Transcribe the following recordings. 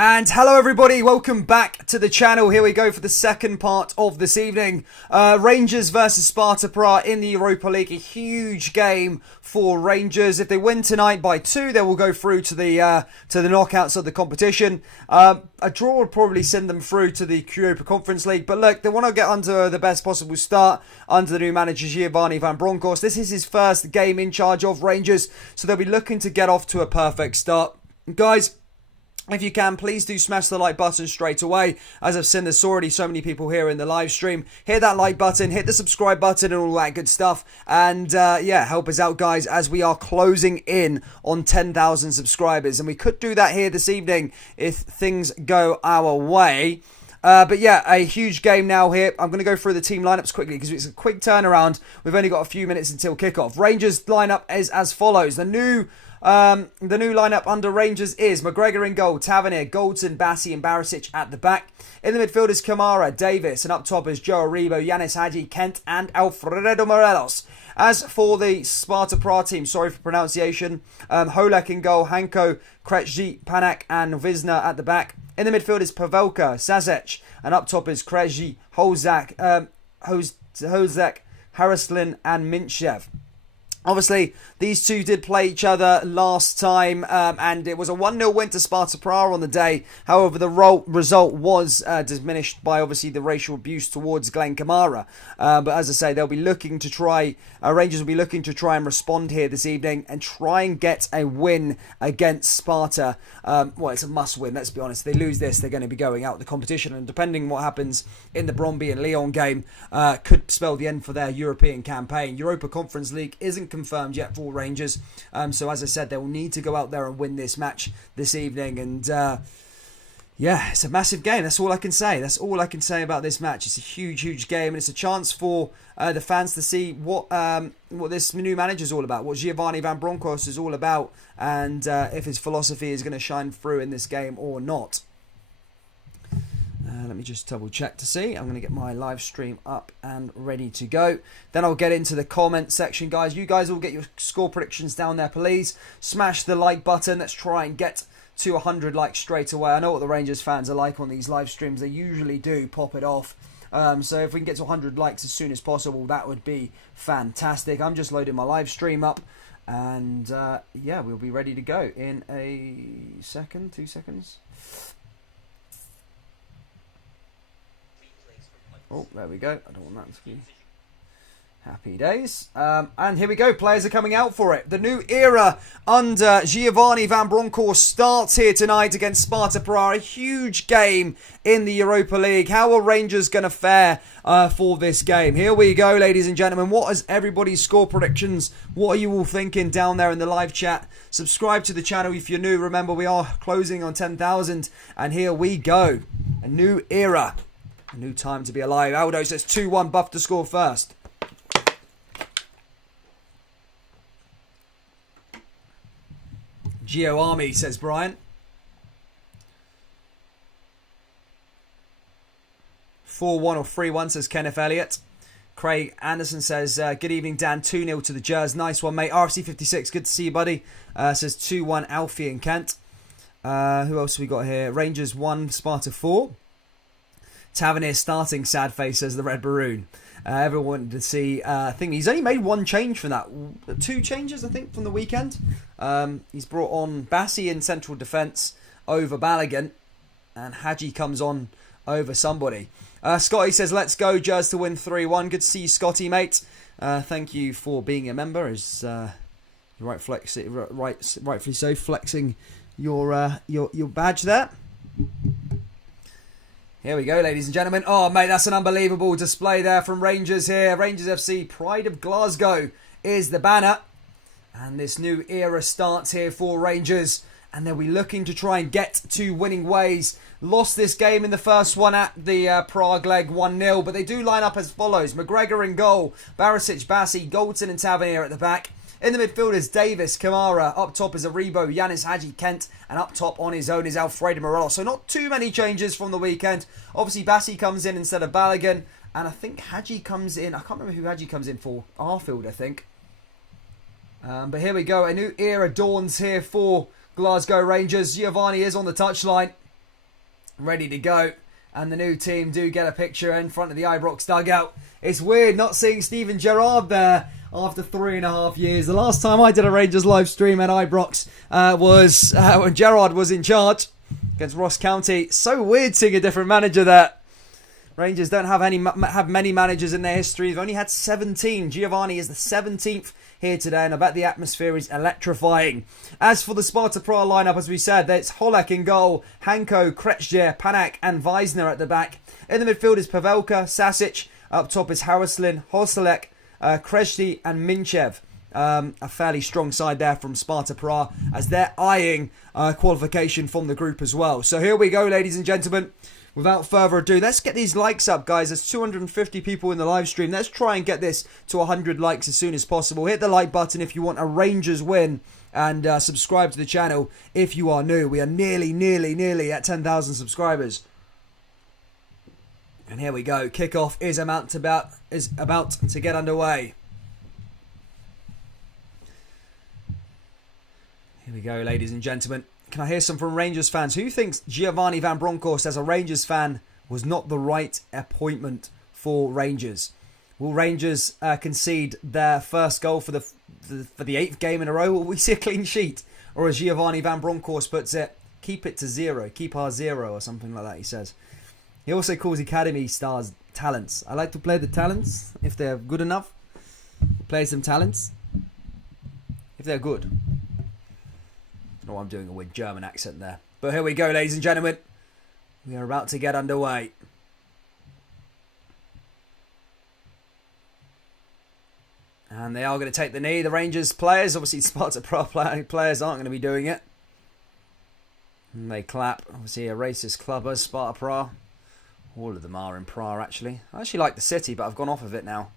And hello everybody, welcome back to the channel. Here we go for the second part of this evening. Rangers versus Sparta Prague in the Europa League. A huge game for Rangers. If they win tonight by 2, they will go through to the knockouts of the competition. A draw would probably send them through to the Europa Conference League. But look, they want to get under the best possible start under the new manager Giovanni Van Bronckhorst. This is his first game in charge of Rangers, so they'll be looking to get off to a perfect start. Guys, if you can, please do smash the like button straight away. As I've seen, there's already so many people here in the live stream. Hit that like button, hit the subscribe button and all that good stuff. And yeah, help us out, guys, as we are closing in on 10,000 subscribers. And we could do that here this evening if things go our way. But yeah, a huge game now here. I'm going to go through the team lineups quickly because it's a quick turnaround. We've only got a few minutes until kickoff. Rangers lineup is as follows. The new lineup under Rangers is McGregor in goal, Tavernier, Goldson, Bassi and Barisic at the back. In the midfield is Kamara, Davis, and up top is Joe Aribo, Yanis Hadji, Kent and Alfredo Morelos. As for the Sparta Prague team, sorry for pronunciation, Holek in goal, Hanko, Krejci, Panak and Visna at the back. In the midfield is Pavelka, Sazec, and up top is Krejci, Hozak, Haraslin and Minchev. Obviously, these two did play each other last time, and it was a 1-0 win to Sparta Prague on the day. However, the result was diminished by, obviously, the racial abuse towards Glenn Kamara. But as I say, they'll be looking to try, Rangers will be looking to try and respond here this evening and try and get a win against Sparta. Well, it's a must-win, let's be honest. If they lose this, they're going to be going out of the competition, and depending on what happens in the Brøndby and Lyon game, could spell the end for their European campaign. Europa Conference League isn't confirmed yet for Rangers, so as I said, they will need to go out there and win this match this evening. And yeah, it's a massive game. That's all I can say. That's all I can say about this match. It's a huge game, and it's a chance for the fans to see what this new manager is all about, what Giovanni Van Bronckhorst is all about, and if his philosophy is going to shine through in this game or not. Let me just double check to see. I'm going to get my live stream up and ready to go. Then I'll get into the comment section, guys. You guys will get your score predictions down there, please. Smash the like button. Let's try and get to 100 likes straight away. I know what the Rangers fans are like on these live streams. They usually do pop it off. So if we can get to 100 likes as soon as possible, that would be fantastic. I'm just loading my live stream up. And yeah, we'll be ready to go in a second, 2 seconds. Oh, there we go. I don't want that to be happy days. And here we go. Players are coming out for it. The new era under Giovanni Van Bronckhorst starts here tonight against Sparta Prague. A huge game in the Europa League. How are Rangers going to fare for this game? Here we go, ladies and gentlemen. What is everybody's score predictions? What are you all thinking down there in the live chat? Subscribe to the channel if you're new. Remember, we are closing on 10,000. And here we go. A new era. A new time to be alive. Aldo says 2-1, Buff to score first. Geo Army, says Brian. 4-1 or 3-1, says Kenneth Elliott. Craig Anderson says, good evening, Dan. 2-0 to the Jers. Nice one, mate. RFC 56, good to see you, buddy. Says 2-1, Alfie and Kent. Who else have we got here? Rangers 1, Sparta 4. Tavernier starting, sad face, says the Red Maroon. Everyone wanted to see, I think he's only made one change from that. 2 changes, I think, from the weekend. He's brought on Bassi in central defence over Balogun, and Hadji comes on over somebody. Scotty says, let's go, Jers to win 3-1. Good to see you, Scotty, mate. Thank you for being a member. As rightfully so, flexing your badge there. Here we go, ladies and gentlemen. Oh, mate, that's an unbelievable display there from Rangers here. Rangers FC, Pride of Glasgow is the banner. And this new era starts here for Rangers. And they'll be looking to try and get to winning ways. Lost this game in the first one at the Prague leg 1-0. But they do line up as follows. McGregor in goal. Barisic, Bassi, Goldson and Tavernier at the back. In the midfield is Davis, Kamara. Up top is Aribo, Yanis Hadji, Kent. And up top on his own is Alfredo Morelos. So not too many changes from the weekend. Obviously, Bassi comes in instead of Balogun. And I think Hadji comes in. I can't remember who Hadji comes in for. Arfield, I think. But here we go. A new era dawns here for Glasgow Rangers. Giovanni is on the touchline. ready to go. And the new team do get a picture in front of the Ibrox dugout. It's weird not seeing Steven Gerrard there after 3.5 years. The last time I did a Rangers live stream at Ibrox was when Gerrard was in charge against Ross County. So weird seeing a different manager there. Rangers don't have many managers in their history. They've only had 17. Giovanni is the 17th here today, and I bet the atmosphere is electrifying. As for the Sparta Prague lineup, as we said, it's Holek in goal, Hanko, Kretschger, Panak and Weisner at the back. In the midfield is Pavelka, Sasic. Up top is Haraslin, Hoselek, Krejci and Minchev. A fairly strong side there from Sparta Prague, as they're eyeing qualification from the group as well. So here we go, ladies and gentlemen. Without further ado, let's get these likes up, guys. There's 250 people in the live stream. Let's try and get this to 100 likes as soon as possible. Hit the like button if you want a Rangers win, and subscribe to the channel if you are new. We are nearly at 10,000 subscribers. And here we go. Kickoff is about to get underway. Here we go, ladies and gentlemen. Can I hear some from Rangers fans? Who thinks Giovanni Van Bronckhorst, as a Rangers fan, was not the right appointment for Rangers? Will Rangers concede their first goal for the 8th game in a row? Will we see a clean sheet? Or as Giovanni Van Bronckhorst puts it, keep it to 0. Keep our 0 or something like that, he says. He also calls Academy stars talents. I like to play the talents if they're good enough. Play some talents if they're good. I know I'm doing a weird German accent there. But here we go, ladies and gentlemen. We are about to get underway. And they are going to take the knee. The Rangers players, obviously Sparta Prague players aren't going to be doing it. And they clap. Obviously a racist club as Sparta Prague. All of them are in Prague, actually. I actually like the city, but I've gone off of it now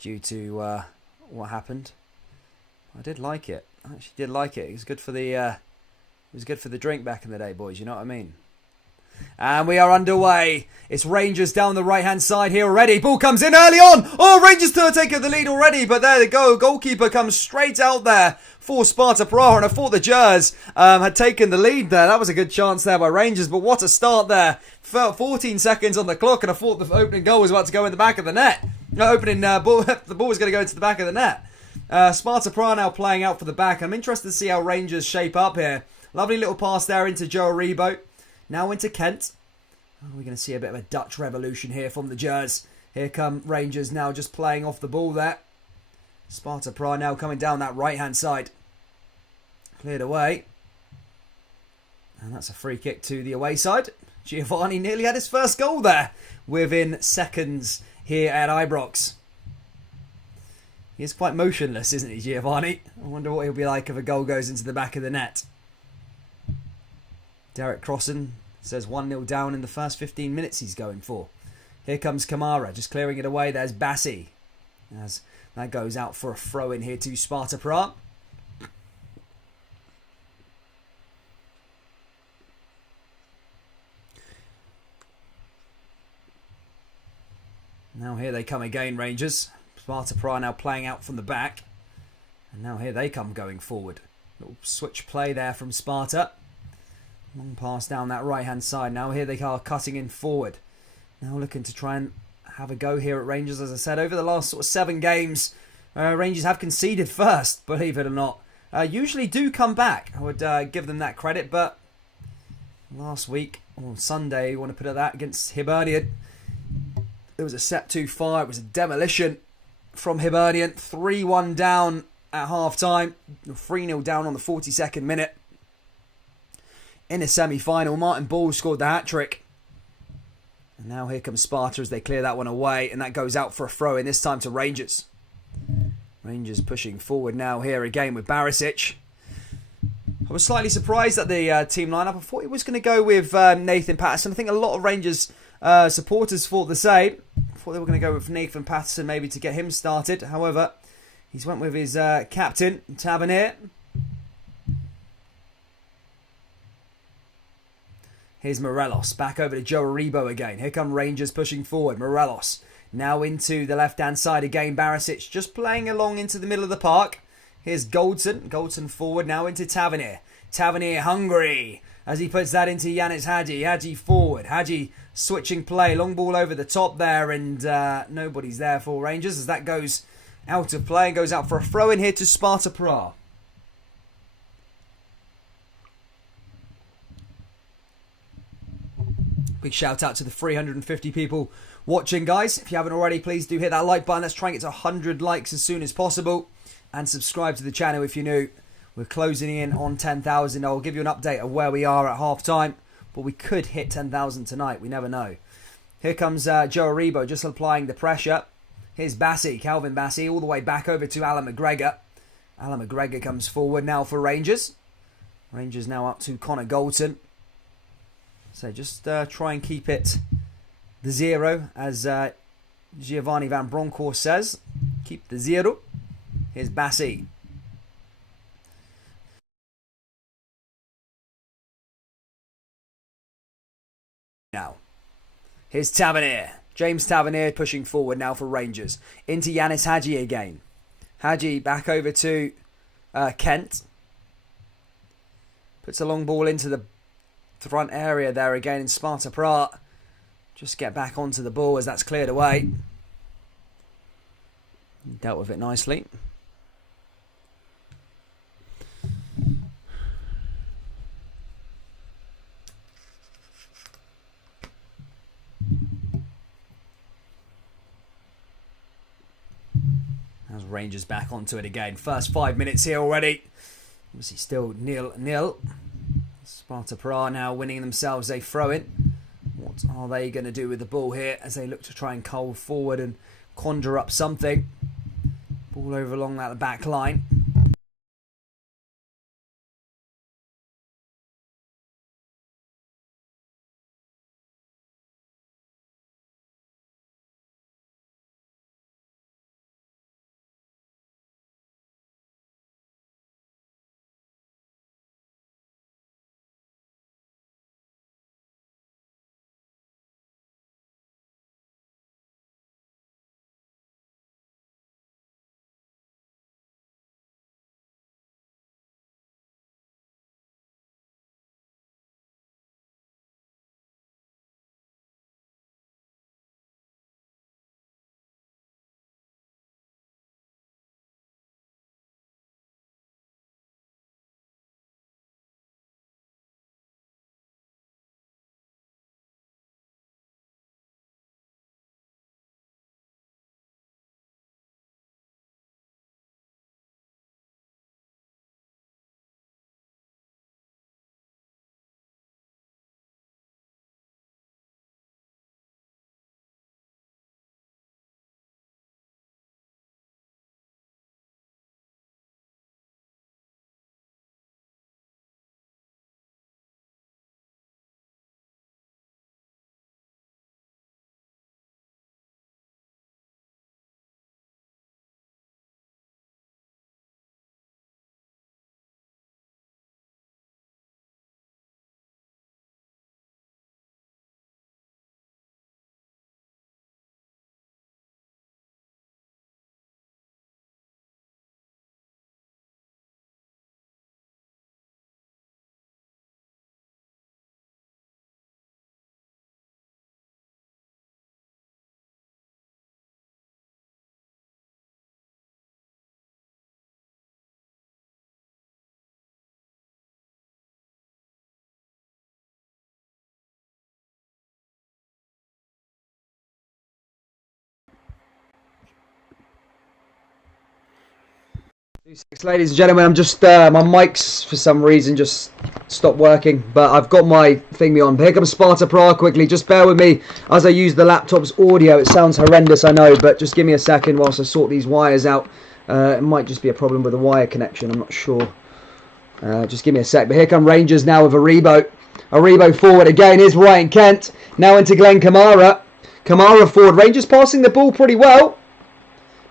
due to what happened. I did like it. I actually did like it. It was good for the drink back in the day, boys. You know what I mean? And we are underway. It's Rangers down the right-hand side here already. Ball comes in early on. Oh, Rangers to take the lead already. But there they go. Goalkeeper comes straight out there for Sparta Prague. And I thought the Gers had taken the lead there. That was a good chance there by Rangers. But what a start there. 14 seconds on the clock. And I thought the opening goal was about to go in the back of the net. The ball was going to go into the back of the net. Sparta Prague now playing out for the back. I'm interested to see how Rangers shape up here. Lovely little pass there into Joe Aribo. Now into Kent. Oh, we're going to see a bit of a Dutch revolution here from the Gers. Here come Rangers now just playing off the ball there. Sparta Prague now coming down that right-hand side. Cleared away. And that's a free kick to the away side. Giovanni nearly had his first goal there within seconds here at Ibrox. He is quite motionless, isn't he, Giovanni? I wonder what he'll be like if a goal goes into the back of the net. Derek Crossan says 1-0 down in the first 15 minutes he's going for. Here comes Kamara, just clearing it away. There's Bassi. As that goes out for a throw in here to Sparta Prague. Now here they come again, Rangers. Sparta Prague now playing out from the back. And now here they come going forward. Little switch play there from Sparta. Long pass down that right-hand side. Now here they are cutting in forward. Now looking to try and have a go here at Rangers. As I said, over the last sort of 7 games, Rangers have conceded first, believe it or not. Usually do come back. I would give them that credit, but last week, on Sunday, you want to put it that, against Hibernian, it was a set too far. It was a demolition from Hibernian. 3-1 down at half-time. 3-0 down on the 42nd minute. In the semi-final, Martin Ball scored the hat-trick. And now here comes Sparta as they clear that one away. And that goes out for a throw-in, this time to Rangers. Rangers pushing forward now here again with Barisic. I was slightly surprised at the team lineup. I thought he was going to go with Nathan Patterson. I think a lot of Rangers supporters thought the same. I thought they were going to go with Nathan Patterson maybe to get him started. However, he's went with his captain, Tavernier. Here's Morelos. Back over to Joe Aribo again. Here come Rangers pushing forward. Morelos now into the left-hand side again. Barisic just playing along into the middle of the park. Here's Goldson. Goldson forward now into Tavernier. Tavernier hungry. as he puts that into Yanis Hadji. Hadji forward. Hadji switching play. Long ball over the top there, and nobody's there for Rangers as that goes out of play and goes out for a throw in here to Sparta Prague. Big shout out to the 350 people watching, guys. If you haven't already, please do hit that like button. Let's try and get to 100 likes as soon as possible. And subscribe to the channel if you're new. We're closing in on 10,000. I'll give you an update of where we are at half time. But we could hit 10,000 tonight. We never know. Here comes Joe Aribo just applying the pressure. Here's Bassey, Calvin Bassey, all the way back over to Alan McGregor. Alan McGregor comes forward now for Rangers. Rangers now up to Connor Golton. So just try and keep it the 0, as Giovanni Van Bronckhorst says. Keep the 0. Here's Bassey. Now, here's Tavernier. James Tavernier pushing forward now for Rangers. Into Yanis Hadji again. Hadji back over to Kent. Puts a long ball into the front area there again in Sparta Prague. Just get back onto the ball as that's cleared away. Dealt with it nicely. As Rangers back onto it again. First 5 minutes here already. Obviously still 0-0. Sparta Prague now winning themselves a throw-in. What are they going to do with the ball here as they look to try and cull forward and conjure up something? Ball over along that back line. Ladies and gentlemen, I'm just my mics for some reason just stopped working, but I've got my thingy on. Here comes Sparta Prague quickly. Just bear with me as I use the laptop's audio. It sounds horrendous, I know, but just give me a second whilst I sort these wires out. It might just be a problem with the wire connection, I'm not sure. Just give me a sec. But here come Rangers now with Aribo. Aribo forward again. Here's Ryan Kent. Now into Glenn Kamara. Kamara forward. Rangers passing the ball pretty well.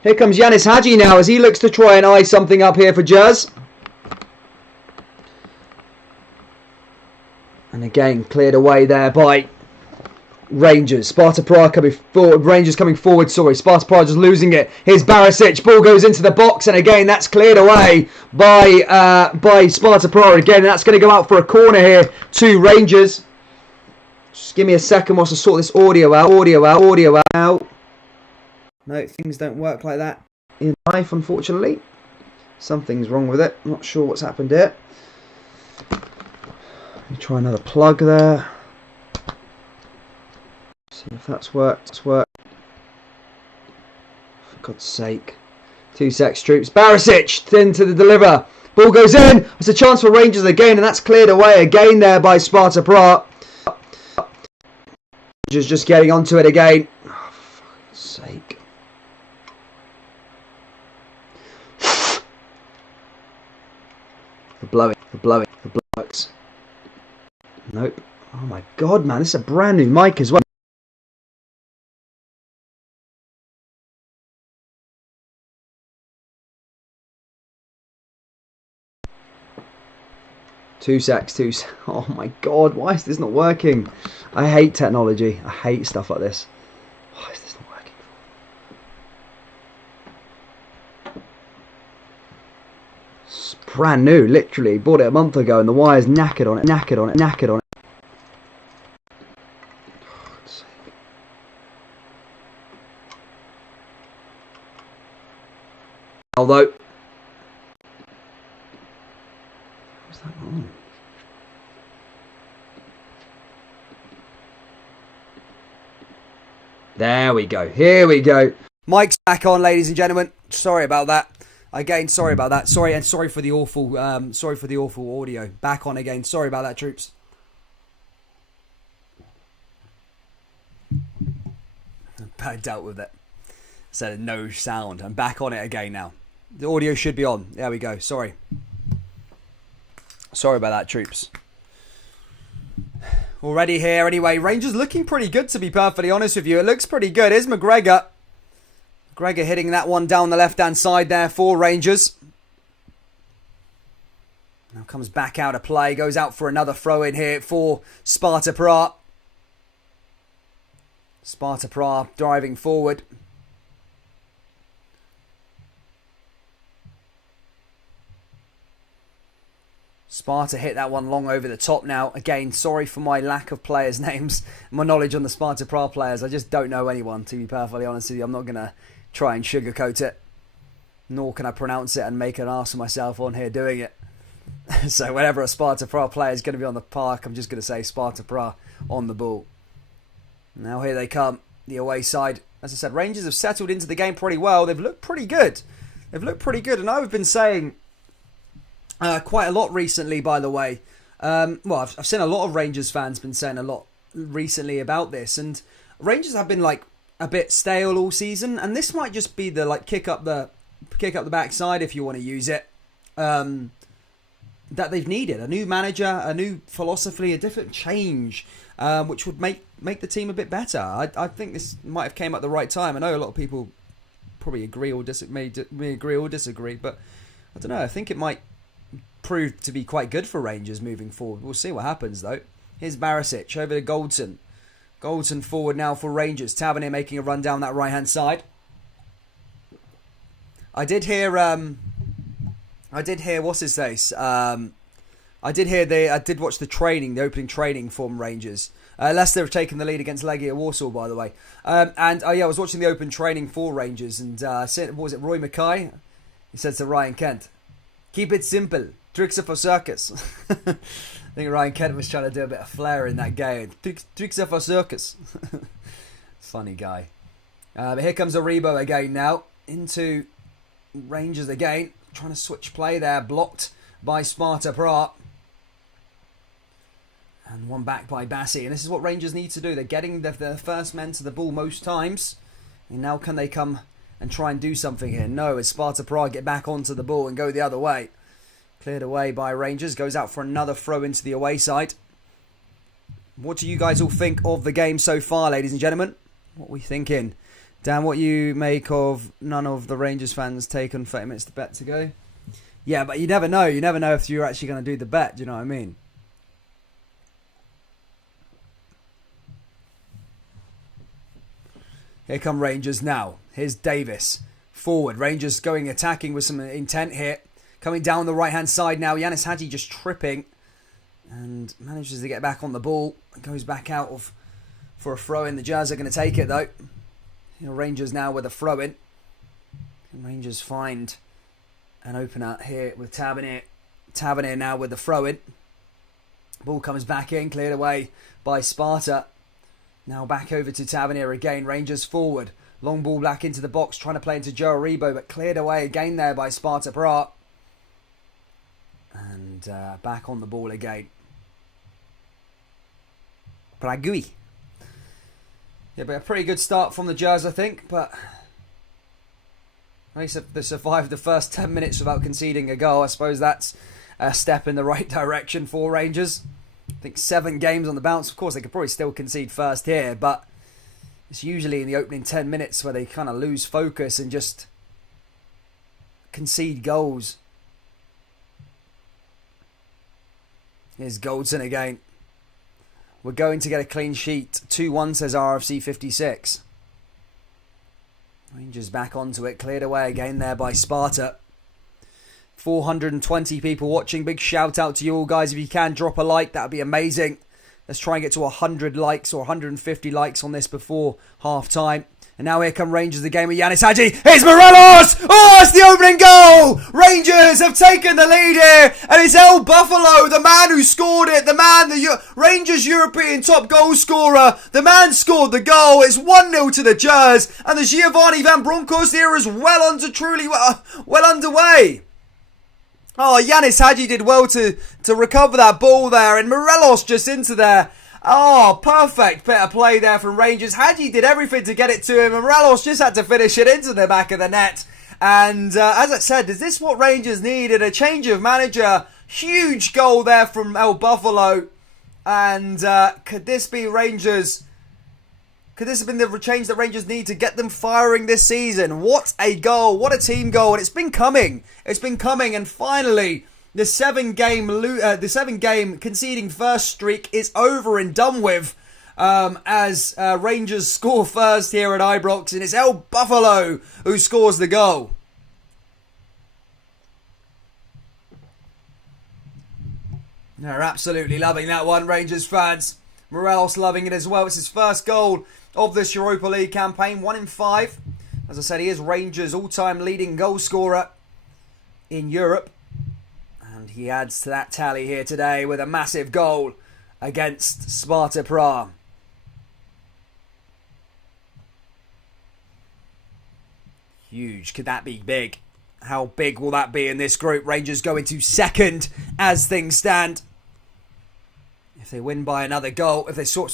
Here comes Yanis Hadji now as he looks to try and eye something up here for Jazz. And again, cleared away there by Rangers. Sparta Prague coming forward. Rangers coming forward. Sorry, Sparta Prague just losing it. Here's Barisic. Ball goes into the box, and again that's cleared away by Sparta Prague again. And that's going to go out for a corner here to Rangers. Just give me a second whilst I sort this audio out. Audio out. No, things don't work like that in life, unfortunately. Something's wrong with it. Not sure what's happened here. Let me try another plug there. See if that's worked. For God's sake. 2 secs, troops. Barisic thin to the deliver. Ball goes in. It's a chance for Rangers again, and that's cleared away again there by Sparta Prague. Rangers just getting onto it again. Oh, for God's sake. The blowing. Nope. Oh my God, man. This is a brand new mic as well. Two secs. Oh my God, why is this not working? I hate technology. I hate stuff like this. Why is this not working? It's brand new, literally. Bought it a month ago and the wire's knackered on it. Although, what's that on? There we go. Here we go. Mike's back on, ladies and gentlemen. Sorry about that. Again, sorry about that. Sorry for the awful audio. Back on again. Sorry about that, troops. I dealt with it. Said no sound. I'm back on it again now. The audio should be on. There we go. Sorry about that, troops. Already here anyway. Rangers looking pretty good, to be perfectly honest with you. It looks pretty good. Here's McGregor. McGregor hitting that one down the left-hand side there for Rangers. Now comes back out of play. Goes out for another throw-in here for Sparta Prague. Sparta Prague driving forward. Sparta hit that one long over the top now. Again, sorry for my lack of players' names, my knowledge on the Sparta Prague players. I just don't know anyone, to be perfectly honest with you. I'm not going to try and sugarcoat it, nor can I pronounce it and make an ass of myself on here doing it. So whenever a Sparta Prague player is going to be on the park, I'm just going to say Sparta Prague on the ball. Now here they come, the away side. As I said, Rangers have settled into the game pretty well. They've looked pretty good. And I've been saying quite a lot recently, by the way. I've seen a lot of Rangers fans been saying a lot recently about this, and Rangers have been like a bit stale all season, and this might just be the like kick up the backside, if you want to use it, that they've needed. A new manager, a new philosophy, a different change, which would make the team a bit better. I think this might have came at the right time. I know a lot of people probably agree or may agree or disagree, but I don't know. I think it might prove to be quite good for Rangers moving forward. We'll see what happens though. Here's Barisic over to Goldson. Goldson forward now for Rangers. Tavernier making a run down that right hand side. I did hear what's his face. I did watch the opening training from Rangers. Leicester have taken the lead against Legia Warsaw, by the way. I was watching the open training for Rangers, and what was it, Roy Mackay? He said to Ryan Kent, "Keep it simple. Tricks are for circus." I think Ryan Kent was trying to do a bit of flair in that game. Tricks are for circus. Funny guy. But here comes Aribo again now. Into Rangers again. Trying to switch play there. Blocked by Sparta Prague. And one back by Bassi. And this is what Rangers need to do. They're getting their first men to the ball most times. And now can they come and try and do something here? No, it's Sparta Prague get back onto the ball and go the other way. Cleared away by Rangers. Goes out for another throw into the away side. What do you guys all think of the game so far, ladies and gentlemen? What are we thinking? Dan, what you make of none of the Rangers fans taken 30 minutes to bet to go? Yeah, but you never know. You never know if you're actually going to do the bet. Do you know what I mean? Here come Rangers now. Here's Davis. Forward. Rangers going attacking with some intent here. Coming down the right-hand side now. Yanis Hadji just tripping. And manages to get back on the ball. Goes back out of for a throw-in. The Jazz are going to take it, though. Rangers now with a throw-in. Rangers find an opener here with Tavernier. Tavernier now with the throw-in. Ball comes back in. Cleared away by Sparta. Now back over to Tavernier again. Rangers forward. Long ball back into the box. Trying to play into Joe Aribo, but cleared away again there by Sparta Prague. And back on the ball again. Prague. Yeah, but a pretty good start from the Jazz, I think. But at least they survived the first 10 minutes without conceding a goal. I suppose that's a step in the right direction for Rangers. I think 7 games on the bounce. Of course, they could probably still concede first here, but it's usually in the opening 10 minutes where they kind of lose focus and just concede goals. Here's Goldson again. We're going to get a clean sheet. 2-1 says RFC 56. Rangers back onto it. Cleared away again there by Sparta. 420 people watching. Big shout out to you all, guys. If you can, drop a like. That would be amazing. Let's try and get to 100 likes or 150 likes on this before half time. And now here come Rangers again with Yanis Hadji. Here's Morelos! Oh, it's the opening goal! Rangers have taken the lead here. And it's El Buffalo, the man who scored it. The man, the Rangers European top goal scorer. The man scored the goal. It's 1-0 to the Jazz. And the Giovanni Van Bronckhorst era is well underway. Oh, Yanis Hadji did well to recover that ball there. And Morelos just into there. Oh, perfect bit of play there from Rangers. Hadji did everything to get it to him, and Morelos just had to finish it into the back of the net. And as I said, is this what Rangers needed? A change of manager. Huge goal there from El Buffalo. And could this be Rangers? Could this have been the change that Rangers need to get them firing this season? What a goal. What a team goal. And it's been coming. It's been coming. And finally, the 7-game conceding first streak is over and done with as Rangers score first here at Ibrox, and it's El Buffalo who scores the goal. They're absolutely loving that one, Rangers fans. Morelos loving it as well. It's his first goal of this Europa League campaign, 1 in 5. As I said, he is Rangers' all-time leading goal scorer in Europe. And he adds to that tally here today with a massive goal against Sparta Prague. Huge. Could that be big? How big will that be in this group? Rangers go into second as things stand. If they win by another goal, if they score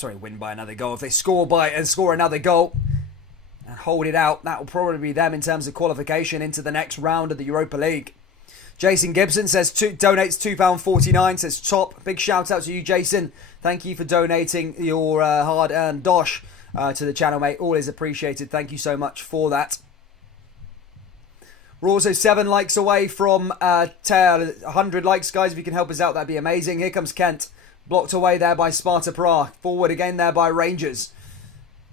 another goal and hold it out, that will probably be them in terms of qualification into the next round of the Europa League. Jason Gibson says donates £2.49, says top. Big shout out to you, Jason. Thank you for donating your hard-earned dosh to the channel, mate. Always appreciated. Thank you so much for that. We're also 7 likes away from 100 likes, guys. If you can help us out, that'd be amazing. Here comes Kent. Blocked away there by Sparta Prague. Forward again there by Rangers.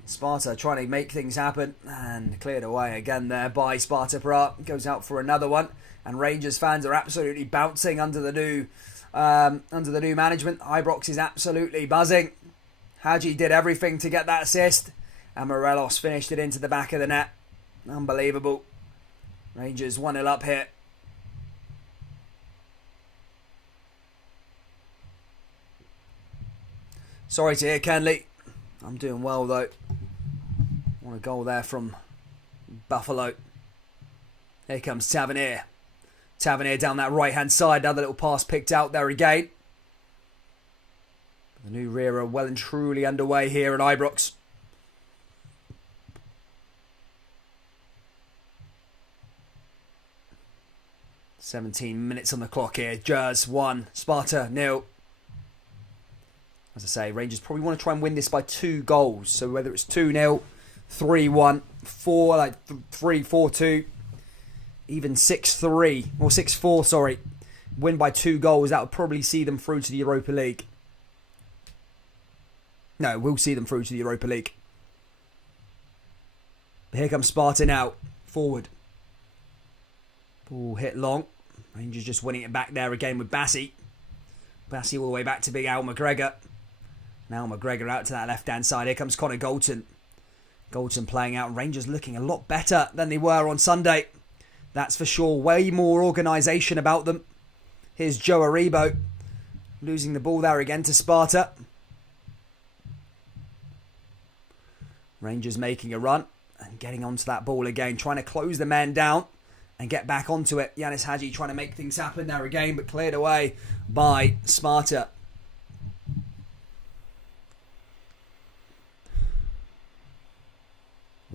Sparta trying to make things happen. And cleared away again there by Sparta Prague. Goes out for another one. And Rangers fans are absolutely bouncing under the new management. Ibrox is absolutely buzzing. Hadji did everything to get that assist. And Morelos finished it into the back of the net. Unbelievable. Rangers 1-0 up here. Sorry to hear, Kenley. I'm doing well, though. Want a goal there from Buffalo. Here comes Tavernier. Tavernier down that right-hand side. Another little pass picked out there again. The new era well and truly underway here at Ibrox. $17 minutes on the clock here. Jazz 1, Sparta 0. As I say, Rangers probably want to try and win this by 2 goals. So whether it's 2-0, 3-1, 3-4-2, even 6-3, or 6-4, sorry. Win by 2 goals, that would probably see them through to the Europa League. No, we'll see them through to the Europa League. But here comes Sparta now. Forward. Ball hit long. Rangers just winning it back there again with Bassi. Bassi all the way back to big Al McGregor. Now McGregor out to that left-hand side. Here comes Connor Galton. Galton playing out. Rangers looking a lot better than they were on Sunday. That's for sure. Way more organisation about them. Here's Joe Aribo. Losing the ball there again to Sparta. Rangers making a run and getting onto that ball again. Trying to close the man down and get back onto it. Yanis Hadji trying to make things happen there again, but cleared away by Sparta.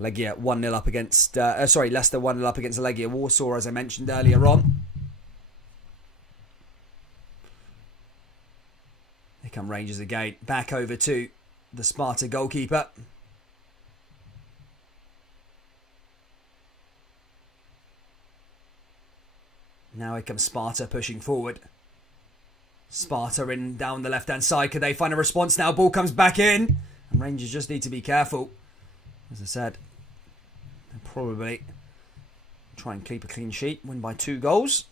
Legia 1-0 up against... Leicester 1-0 up against Legia Warsaw, as I mentioned earlier on. Here come Rangers again. Back over to the Sparta goalkeeper. Now here comes Sparta pushing forward. Sparta in down the left-hand side. Could they find a response now? Ball comes back in. And Rangers just need to be careful. As I said, they'll probably try and keep a clean sheet. Win by 2 goals.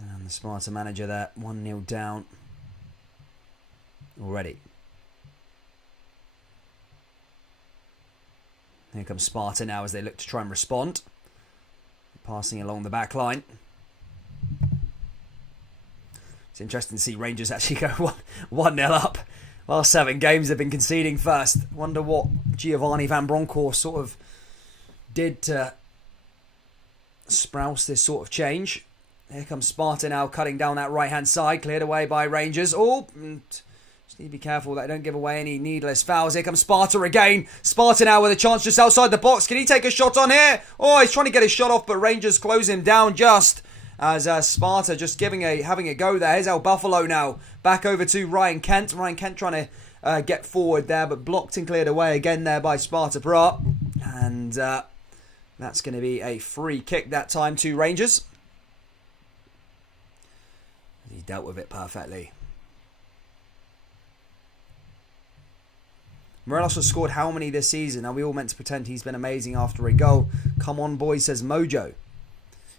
And the Sparta manager there, 1-0 down already. Here comes Sparta now as they look to try and respond. Passing along the back line. It's interesting to see Rangers actually go 1-0 up. Last 7 games they've been conceding first. Wonder what Giovanni Van Bronckhorst sort of did to sprouse this sort of change. Here comes Sparta now cutting down that right-hand side. Cleared away by Rangers. Oh, just need to be careful that I don't give away any needless fouls. Here comes Sparta again. Sparta now with a chance just outside the box. Can he take a shot on here? Oh, he's trying to get his shot off, but Rangers close him down just as Sparta just having a go there. Here's El Buffalo now. Back over to Ryan Kent. Ryan Kent trying to get forward there, but blocked and cleared away again there by Sparta Prague. And that's going to be a free kick that time to Rangers. He dealt with it perfectly. Morelos has scored how many this season? Are we all meant to pretend he's been amazing after a goal? Come on, boys, says Mojo.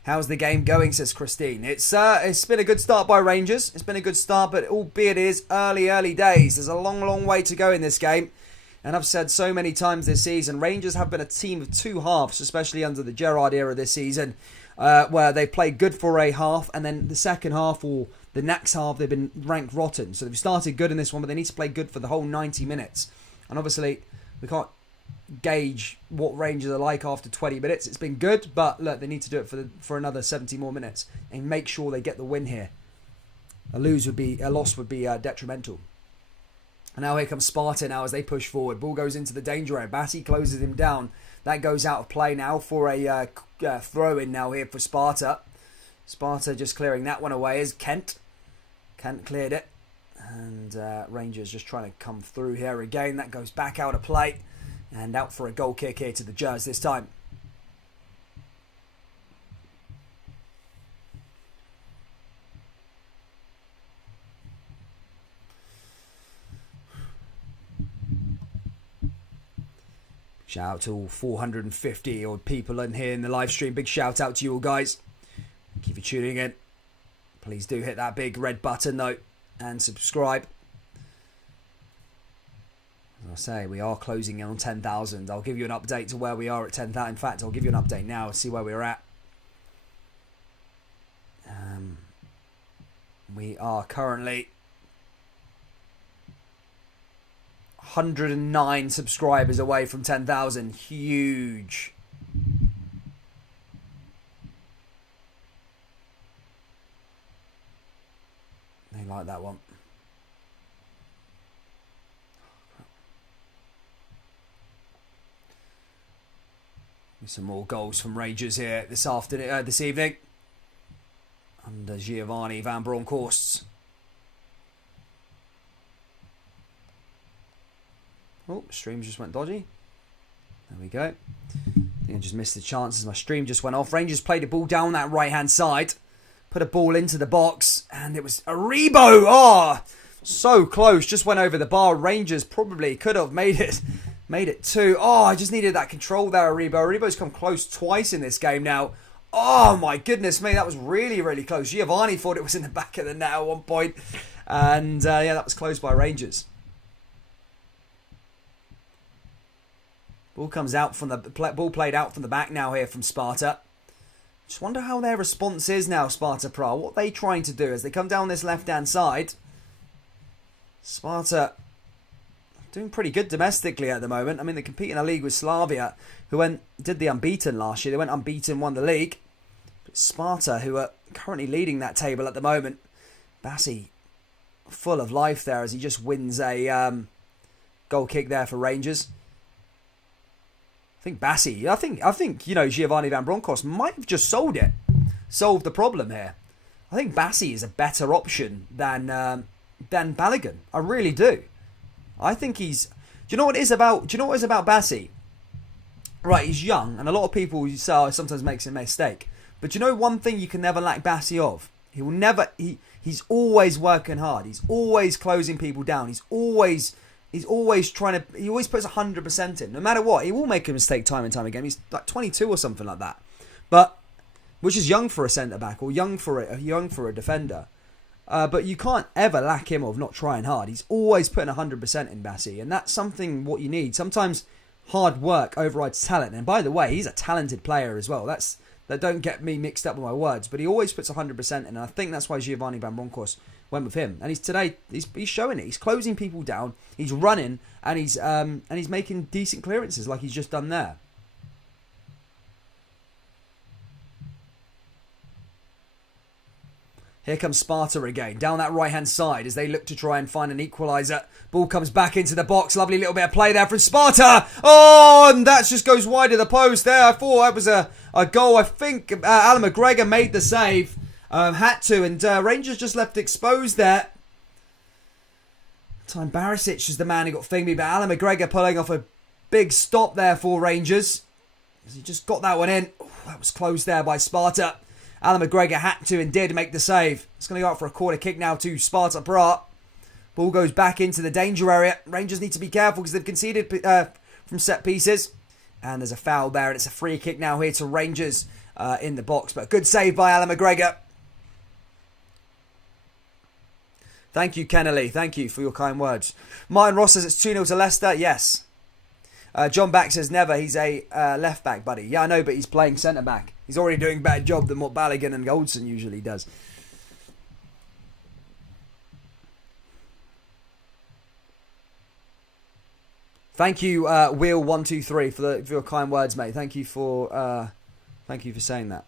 How's the game going, says Christine. It's been a good start by Rangers. It's been a good start, but albeit it is early days. There's a long way to go in this game. And I've said so many times this season, Rangers have been a team of 2 halves, especially under the Gerrard era this season, where they played good for a half, and then the second half or the next half they've been ranked rotten. So they've started good in this one, but they need to play good for the whole 90 minutes. And obviously, we can't gauge what Rangers are like after 20 minutes. It's been good, but look, they need to do it for another 70 more minutes and make sure they get the win here. A loss would be detrimental. And now here comes Sparta now as they push forward. Ball goes into the danger area. Bassi closes him down. That goes out of play now for a throw-in now here for Sparta. Sparta just clearing that one away is Kent. Kent cleared it. And Rangers just trying to come through here again. That goes back out of play. And out for a goal kick here to the Jers this time. Shout out to all 450 odd people in here in the live stream. Big shout out to you all, guys. Thank you for tuning in. Please do hit that big red button though and subscribe. As I say, we are closing in on 10,000. I'll give you an update to where we are at 10,000. In fact, I'll give you an update now, see where we're at. We are currently 109 subscribers away from 10,000. Huge. They like that one. Some more goals from Rangers here this evening. Under Giovanni Van Bronckhorst. Oh, stream just went dodgy. There we go. I think I just missed the chances. My stream just went off. Rangers played a ball down that right-hand side. Put a ball into the box. And it was Aribo. Oh, So close, just went over the bar. Rangers probably could have made it 2. Oh, I just needed that control there, Aribo. Aribo's come close twice in this game now. Oh my goodness me, that was really, really close. Giovanni thought it was in the back of the net at one point. And yeah, that was close by Rangers. Ball comes out from the ball played out from the back now here from Sparta. Just wonder how their response is now, Sparta Prague. What are they trying to do as they come down this left-hand side? Sparta doing pretty good domestically at the moment. I mean, they compete in a league with Slavia, who did the unbeaten last year. They went unbeaten, won the league. But Sparta, who are currently leading that table at the moment. Bassi, full of life there as he just wins a goal kick there for Rangers. I think Bassi, I think Giovanni Van Bronckhorst might have just solved the problem here. I think Bassi is a better option than Balogun. I really do. I think he's. Do you know what it is about Bassi? Right, he's young, and a lot of people say sometimes makes a mistake. But you know one thing you can never lack Bassi of? He will never. He's always working hard. He's always closing people down. He's always trying to. He always puts 100% in, no matter what. He will make a mistake time and time again. He's like 22 or something like that, but which is young for a centre back or young for a defender. But you can't ever lack him of not trying hard. He's always putting 100% in Bassi, and that's something what you need. Sometimes hard work overrides talent. And by the way, he's a talented player as well. Don't get me mixed up with my words, but he always puts 100% in, and I think that's why Giovanni Van Bronckhorst went with him. And he's showing it. He's closing people down. He's running, and he's making decent clearances like he's just done there. Here comes Sparta again, down that right-hand side as they look to try and find an equaliser. Ball comes back into the box. Lovely little bit of play there from Sparta. Oh, and that just goes wide of the post there. I thought that was a goal. I think Alan McGregor made the save. Had to, and Rangers just left exposed there. Time Barisic is the man who got thingy, but Alan McGregor pulling off a big stop there for Rangers. He just got that one in. Oh, that was closed there by Sparta. Alan McGregor had to and did make the save. It's going to go out for a corner kick now to Sparta Prague. Ball goes back into the danger area. Rangers need to be careful because they've conceded from set pieces. And there's a foul there, and it's a free kick now here to Rangers in the box. But a good save by Alan McGregor. Thank you, Kennelly. Thank you for your kind words. Martin Ross says it's 2-0 to Leicester. Yes. John Back says never. He's a left back, buddy. Yeah, I know, but he's playing centre back. He's already doing a better job than what Balogun and Goldson usually does. Thank you, Wheel123, for your kind words, mate. Thank you for saying that.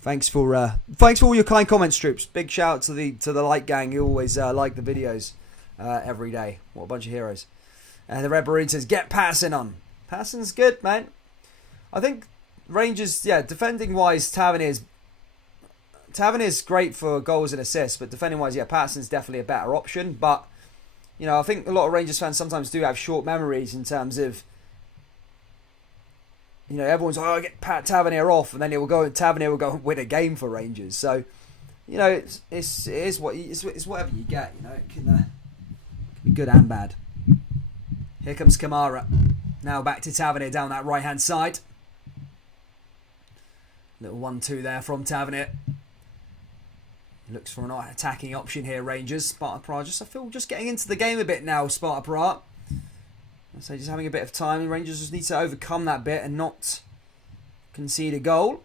Thanks for all your kind comments, troops. Big shout out to the Light Gang who always like the videos every day. What a bunch of heroes. The Red Marine says, get Patterson on. Patterson's good, man. I think Rangers, defending-wise, Tavernier's great for goals and assists, but defending-wise, Patterson's definitely a better option. But, I think a lot of Rangers fans sometimes do have short memories in terms of, everyone's like, get Pat Tavernier off, and then Tavernier will go and win a game for Rangers. So, it's whatever you get. It can be good and bad. Here comes Kamara. Now back to Tavernier down that right-hand side. Little 1-2 there from Tavernier. Looks for an attacking option here, Rangers. Sparta Prague, I feel just getting into the game a bit now, Sparta Prague. So just having a bit of time, and Rangers just need to overcome that bit and not concede a goal.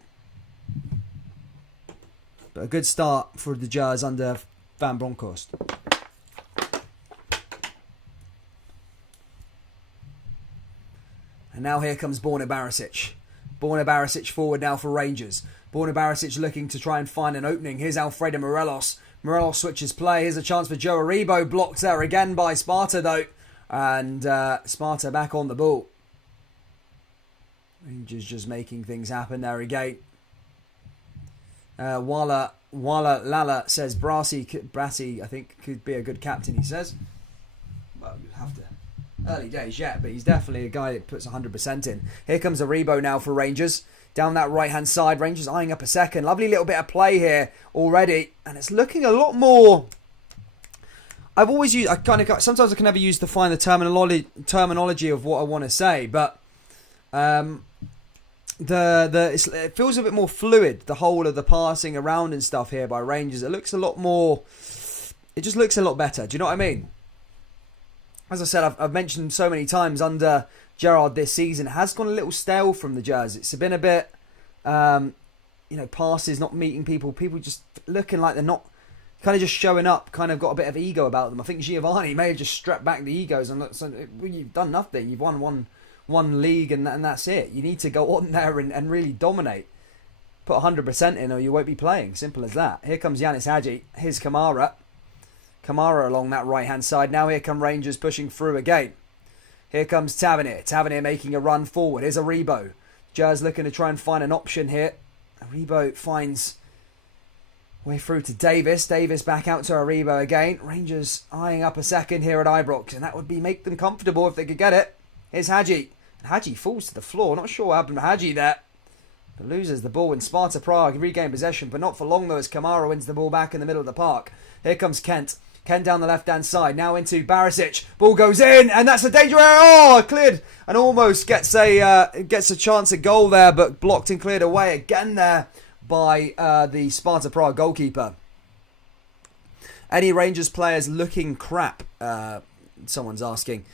But a good start for the Jazz under Van Bronckhorst. And now here comes Borna Barisic. Borna Barisic forward now for Rangers. Borna Barisic looking to try and find an opening. Here's Alfredo Morelos. Morelos switches play. Here's a chance for Joe Aribo. Blocked there again by Sparta though. And Sparta back on the ball. Rangers just making things happen there again. Wala Lala says Brassi I think could be a good captain, he says. Well, you'll have to Early days yet, but he's definitely a guy that puts 100% in. Here comes Aribo now for Rangers. Down that right-hand side, Rangers eyeing up a second. Lovely little bit of play here already. And it's looking a lot more... sometimes I can never define the terminology of what I want to say, but it feels a bit more fluid, the whole of the passing around and stuff here by Rangers. It looks a lot more... It just looks a lot better. Do you know what I mean? As I said, I've mentioned so many times under Gerrard this season, it has gone a little stale from the Jazz. It's been a bit, passes not meeting people just looking like they're not, kind of just showing up, kind of got a bit of ego about them. I think Giovanni may have just stripped back the egos and looked, so, well, you've done nothing. You've won one league and that's it. You need to go on there and really dominate. Put 100% in or you won't be playing. Simple as that. Here comes Yanis Hadji. Here's Kamara. Kamara along that right-hand side. Now here come Rangers pushing through again. Here comes Tavernier. Tavernier making a run forward. Here's Aribo. Jazz looking to try and find an option here. Aribo finds way through to Davis. Davis back out to Aribo again. Rangers eyeing up a second here at Ibrox. And that would make them comfortable if they could get it. Here's Hadji. And Hadji falls to the floor. Not sure what happened to Hadji there. But loses the ball, and Sparta Prague regain possession. But not for long though, as Kamara wins the ball back in the middle of the park. Here comes Kent. Kent down the left-hand side, now into Barisic. Ball goes in, and that's a danger area. Oh, cleared, and almost gets a chance at goal there, but blocked and cleared away again there by the Sparta Prague goalkeeper. Any Rangers players looking crap? Someone's asking.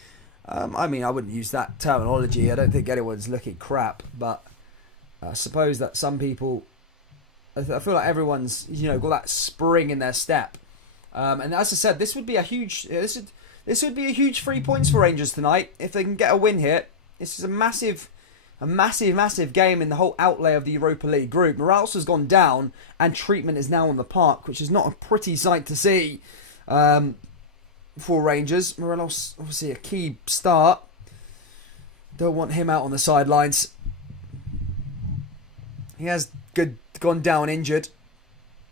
I wouldn't use that terminology. I don't think anyone's looking crap, but I suppose that some people... I feel like everyone's got that spring in their step. And as I said, this would be a huge 3 points for Rangers tonight if they can get a win here. This is a massive game in the whole outlay of the Europa League group. Morelos has gone down, and treatment is now on the park, which is not a pretty sight to see for Rangers. Morelos obviously a key start. Don't want him out on the sidelines. He has gone down injured.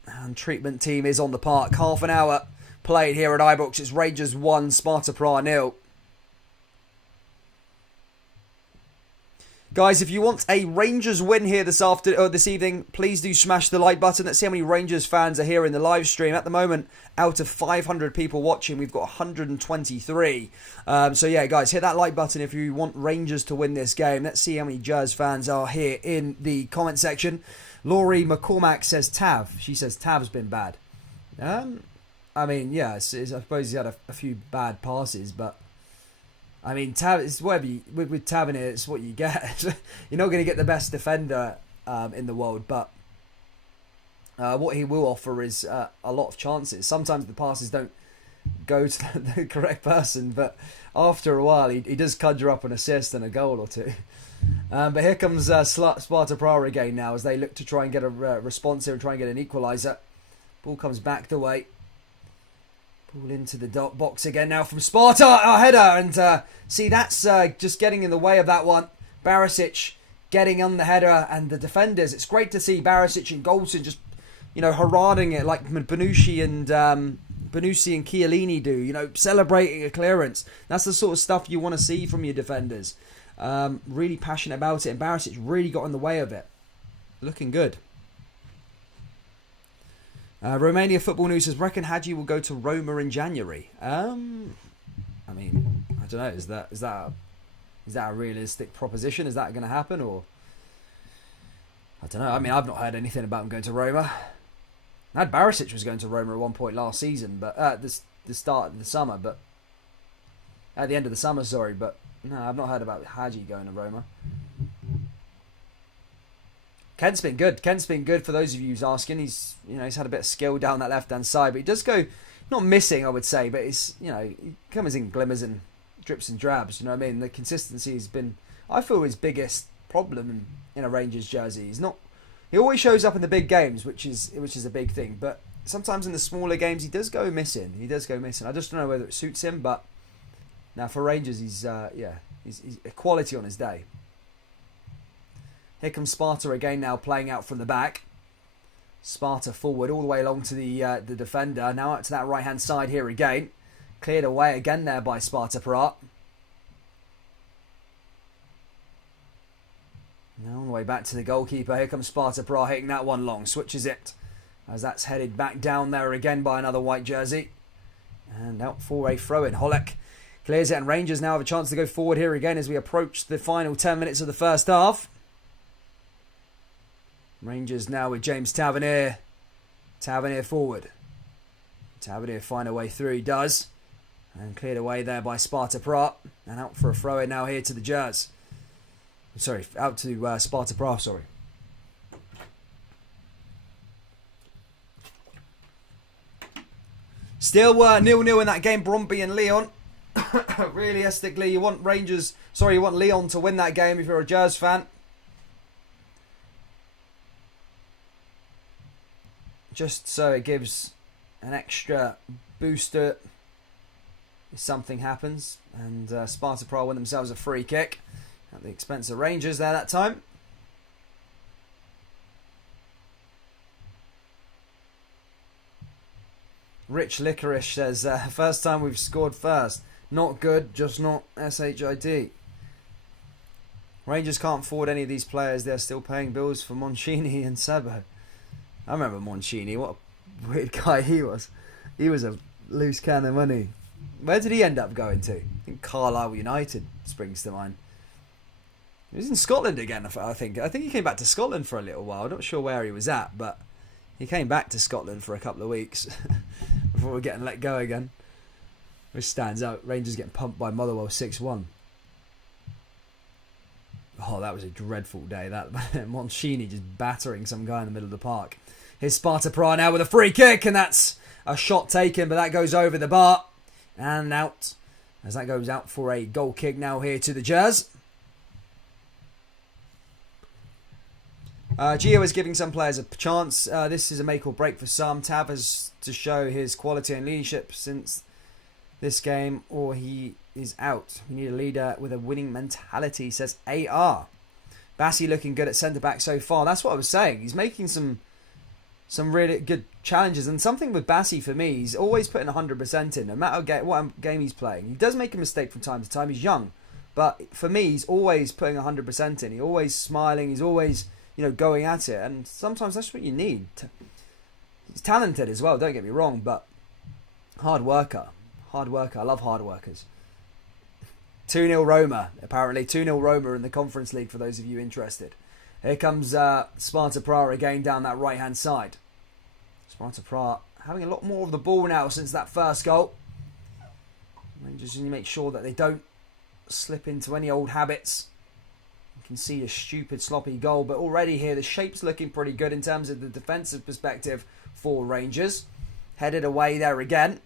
And treatment team is on the park. Half an hour played here at Ibrox. It's Rangers 1, Sparta Prague 0. Guys, if you want a Rangers win here this evening, please do smash the like button. Let's see how many Rangers fans are here in the live stream. At the moment, out of 500 people watching, we've got 123. So yeah, guys, hit that like button if you want Rangers to win this game. Let's see how many Jazz fans are here in the comment section. Laurie McCormack says Tav. She says Tav's been bad. I suppose he's had a few bad passes, but Tav is whatever with Tavernier, it's what you get. You're not going to get the best defender in the world, but what he will offer is a lot of chances. Sometimes the passes don't go to the correct person, but after a while, he does conjure up an assist and a goal or two. But here comes Sparta Prague again now as they look to try and get a response here and try and get an equaliser. Ball comes back the way. Ball into the box again now from Sparta. A header, and see that's just getting in the way of that one. Barisic getting on the header and the defenders. It's great to see Barisic and Goldson just haranguing it like Bonucci and Chiellini do. Celebrating a clearance. That's the sort of stuff you want to see from your defenders. Really passionate about it, and Barisic really got in the way of it. Looking good. Romania Football News says, reckon Hadji will go to Roma in January. I don't know. Is that a realistic proposition? Is that going to happen, or I don't know. I've not heard anything about him going to Roma. I had Barisic was going to Roma at one point last season, but at the start of the summer, but at the end of the summer, sorry, but no, I've not heard about Hadji going to Roma. Kent's been good. Kent's been good for those of you who's asking. He's had a bit of skill down that left-hand side, but he does go, not missing, I would say, but it's, he comes in glimmers and drips and drabs, The consistency has been, I feel, his biggest problem in a Rangers jersey. He always shows up in the big games, which is a big thing, but sometimes in the smaller games he does go missing. I just don't know whether it suits him, but now for Rangers he's a quality on his day. Here comes Sparta again now, playing out from the back. Sparta forward all the way along to the defender. Now out to that right-hand side here again. Cleared away again there by Sparta Prague. Now on the way back to the goalkeeper. Here comes Sparta Prague hitting that one long. Switches it as that's headed back down there again by another white jersey. And out for a throw-in. Holek clears it, and Rangers now have a chance to go forward here again as we approach the final 10 minutes of the first half. Rangers now with James Tavernier. Tavernier forward. Tavernier find a way through. He does. And cleared away there by Sparta Prague. And out for a throw-in now here to the Jazz. Sorry, out to Sparta Prague, sorry. Still 0-0 in that game, Brøndby and Lyon. Realistically, you want Lyon to win that game if you're a Jazz fan. Just so it gives an extra booster if something happens. And Sparta Prague win themselves a free kick at the expense of Rangers there that time. Rich Licorice says, first time we've scored first. Not good, just not SHID. Rangers can't afford any of these players. They're still paying bills for Moncini and Sebo. I remember Moncini. What a weird guy he was. He was a loose cannon, wasn't he? Where did he end up going to? I think Carlisle United springs to mind. He was in Scotland again, I think. I think he came back to Scotland for a little while. I'm not sure where he was at, but he came back to Scotland for a couple of weeks before we're getting let go again. Which stands out. Rangers getting pumped by Motherwell 6-1. Oh, that was a dreadful day. That Moncini just battering some guy in the middle of the park. Here's Sparta Prague now with a free kick, and that's a shot taken, but that goes over the bar and out. As that goes out for a goal kick now here to the Jazz. Gio is giving some players a chance. This is a make or break for some. Tav has to show his quality and leadership since this game, or he is out. We need a leader with a winning mentality, says AR. Bassi looking good at centre-back so far. That's what I was saying. He's making some really good challenges. And something with Bassi for me, he's always putting 100% in, no matter what game he's playing. He does make a mistake from time to time. He's young. But for me, he's always putting 100% in. He's always smiling. He's always, going at it. And sometimes that's what you need. He's talented as well, don't get me wrong, but hard worker. Hard worker. I love hard workers. 2-0 Roma, apparently. 2-0 Roma in the Conference League for those of you interested. Here comes Sparta Prague again down that right-hand side. Sparta Prague having a lot more of the ball now since that first goal. Rangers need to make sure that they don't slip into any old habits. You can see a stupid, sloppy goal, but already here the shape's looking pretty good in terms of the defensive perspective for Rangers. Headed away there again.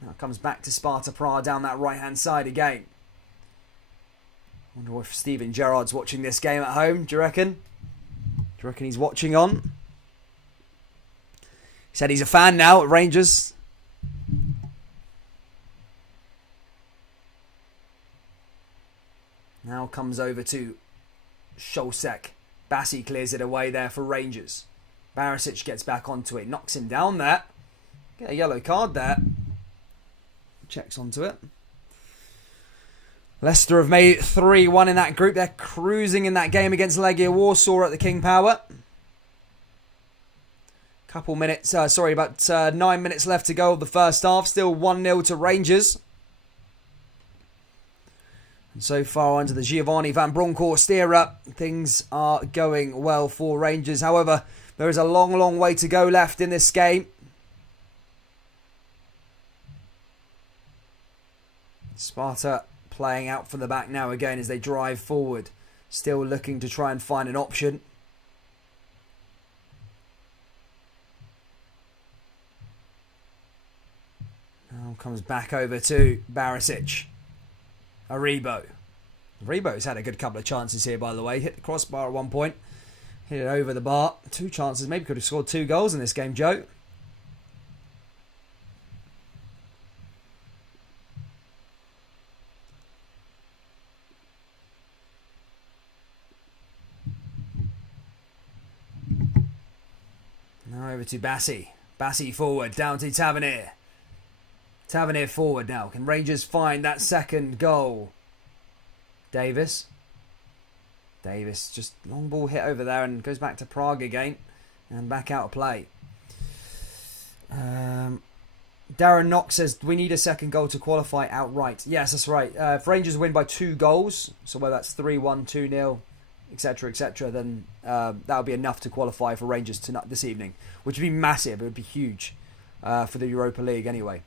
Now it comes back to Sparta Prague down that right-hand side again. Wonder if Steven Gerrard's watching this game at home, do you reckon? Do you reckon he's watching on? He said he's a fan now at Rangers. Now comes over to Scholsek. Bassi clears it away there for Rangers. Barisic gets back onto it, knocks him down there. Get a yellow card there. Checks onto it. Leicester have made 3-1 in that group. They're cruising in that game against Legia Warsaw at the King Power. About 9 minutes left to go of the first half. Still 1-0 to Rangers. And so far under the Giovanni Van Bronckhorst era, things are going well for Rangers. However, there is a long, long way to go left in this game. Sparta playing out from the back now again as they drive forward. Still looking to try and find an option. Now comes back over to Barisic. Aribo's had a good couple of chances here, by the way. Hit the crossbar at one point. Hit it over the bar. 2 chances. Maybe could have scored 2 goals in this game, Joe. Now over to Bassi. Bassi forward, down to Tavernier. Tavernier forward now. Can Rangers find that second goal? Davis. Davis, just long ball hit over there and goes back to Prague again. And back out of play. Darren Knox says, we need a second goal to qualify outright. Yes, that's right. If Rangers win by 2 goals, so whether that's 3-1, 2-0, etc., then that would be enough to qualify for Rangers tonight, this evening, which would be massive. It would be huge for the Europa League anyway.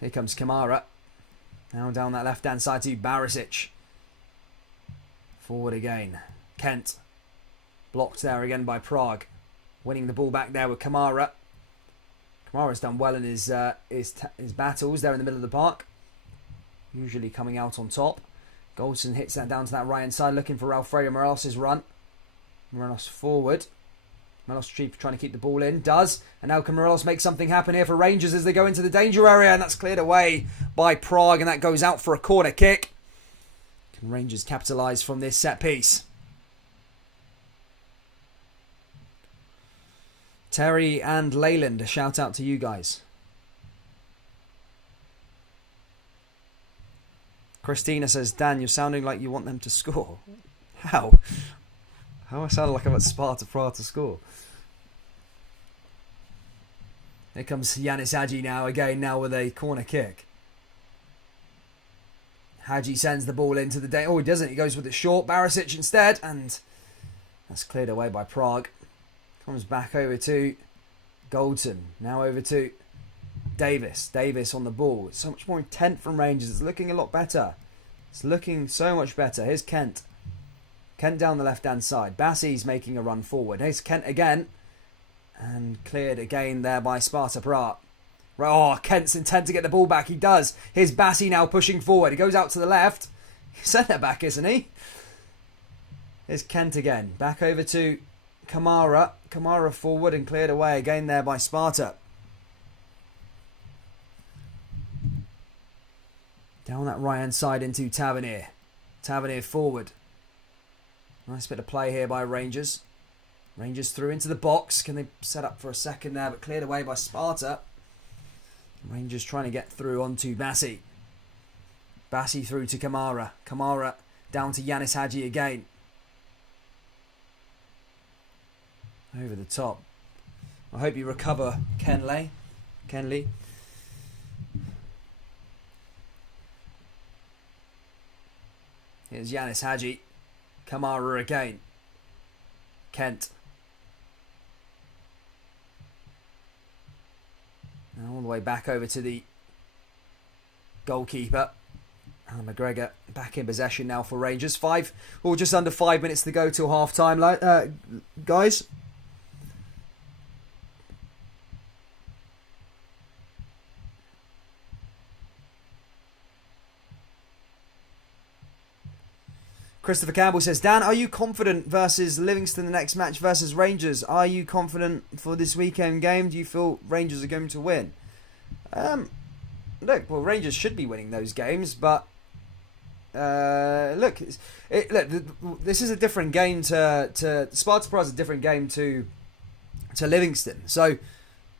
Here comes Kamara. Now down that left-hand side to Barisic. Forward again. Kent. Blocked there again by Prague. Winning the ball back there with Kamara. Kamara's done well in his battles there in the middle of the park. Usually coming out on top. Goldson hits that down to that right-hand side, looking for Alfredo Morelos' run. Morelos forward. Morelos trying to keep the ball in. Does. And now can Morelos make something happen here for Rangers as they go into the danger area. And that's cleared away by Prague. And that goes out for a corner kick. Can Rangers capitalise from this set piece? Terry and Leyland, a shout out to you guys. Christina says, Dan, you're sounding like you want them to score. How? How I sound like I want Sparta Prague to score. Here comes Yanis Hadji now again, now with a corner kick. Hadji sends the ball into the day. Oh, he doesn't. He goes with it short. Barisic instead. And that's cleared away by Prague. Comes back over to Goldson. Now over to Davis. Davis on the ball. It's so much more intent from Rangers. It's looking a lot better. It's looking so much better. Here's Kent. Kent down the left-hand side. Bassi's making a run forward. Here's Kent again. And cleared again there by Sparta Prague. Oh, Kent's intent to get the ball back. He does. Here's Bassi now pushing forward. He goes out to the left. Centre back, isn't he? Here's Kent again. Back over to Kamara. Kamara forward and cleared away again there by Sparta. Down that right-hand side into Tavernier. Tavernier forward. Nice bit of play here by Rangers. Rangers through into the box. Can they set up for a second there, but cleared away by Sparta. Rangers trying to get through onto Bassi. Bassi through to Kamara. Kamara down to Yanis Hadji again. Over the top. I hope you recover, Kenley. Here's Yanis Hadji. Kamara again. Kent. Now all the way back over to the goalkeeper. Alan McGregor back in possession now for Rangers. Just under 5 minutes to go till half time, guys. Christopher Campbell says, Dan, are you confident versus Livingston the next match versus Rangers? Are you confident for this weekend game? Do you feel Rangers are going to win? Look, well, Rangers should be winning those games, but look, this is a different game to Sparta Prague is a different game to Livingston. So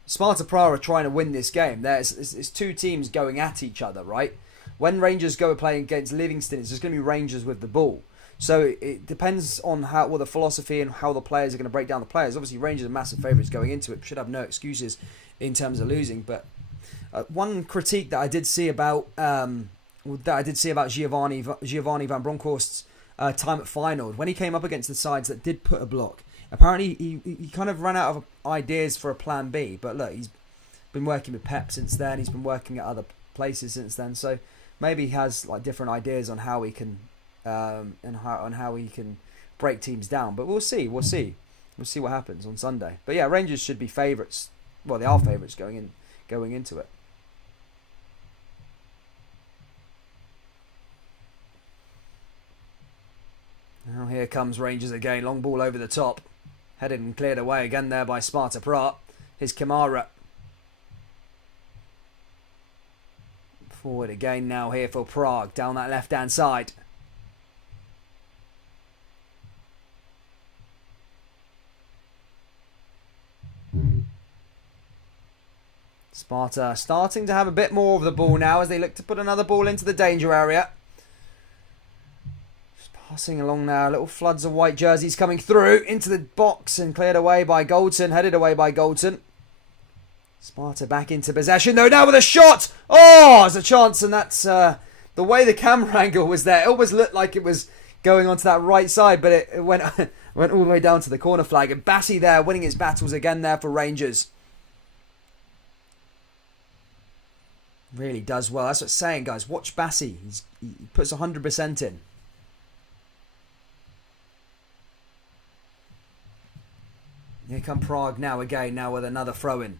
Sparta Prague are trying to win this game. It's two teams going at each other, right? When Rangers go playing against Livingston, it's just going to be Rangers with the ball. So it depends on the philosophy and how the players are going to break down the players. Obviously, Rangers are massive favourites going into it. Should have no excuses in terms of losing. But one critique that I did see about Giovanni van Bronckhorst's time at Feyenoord, when he came up against the sides that did put a block, apparently he kind of ran out of ideas for a plan B. But look, he's been working with Pep since then. He's been working at other places since then. So maybe he has like different ideas on how he can how he can break teams down. But we'll see what happens on Sunday. But yeah, Rangers should be favourites. Well, they are favourites going into it. Now here comes Rangers again. Long ball over the top, headed and cleared away again there by Sparta Prague. Here's Kamara. Forward again now here for Prague, down that left-hand side. Sparta starting to have a bit more of the ball now as they look to put another ball into the danger area. Passing along now, little floods of white jerseys coming through into the box and cleared away by Goldson, headed away by Goldson. Sparta back into possession though, now with a shot! Oh, there's a chance, and that's the way the camera angle was there. It almost looked like it was going onto that right side, but it went went all the way down to the corner flag. And Bassi there winning his battles again there for Rangers. Really does well. That's what I'm saying, guys. Watch Bassi. He puts 100% in. Here come Prague now again, now with another throw-in.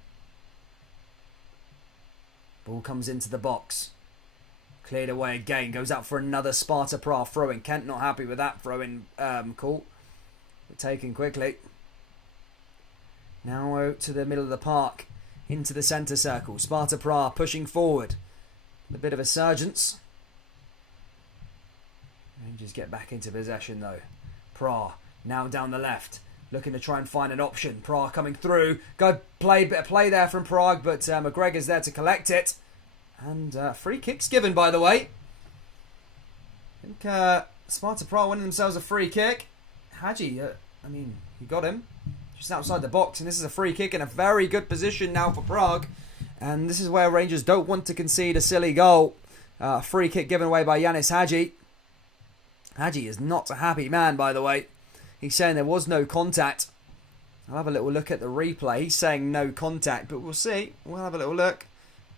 Ball comes into the box. Cleared away again. Goes out for another Sparta Prague throw-in. Kent not happy with that throw-in call. But taken quickly. Now out to the middle of the park. Into the centre circle. Sparta Prague pushing forward. A bit of a surgence. Rangers get back into possession though. Prague now down the left. Looking to try and find an option. Prague coming through. Bit of play there from Prague, but McGregor's there to collect it. And free kicks given, by the way. I think Sparta Prague winning themselves a free kick. Hadji, he got him. Just outside the box, and this is a free kick in a very good position now for Prague. And this is where Rangers don't want to concede a silly goal. Free kick given away by Yanis Hadji. Hadji is not a happy man, by the way. He's saying there was no contact. I'll have a little look at the replay. He's saying no contact, but we'll see. We'll have a little look.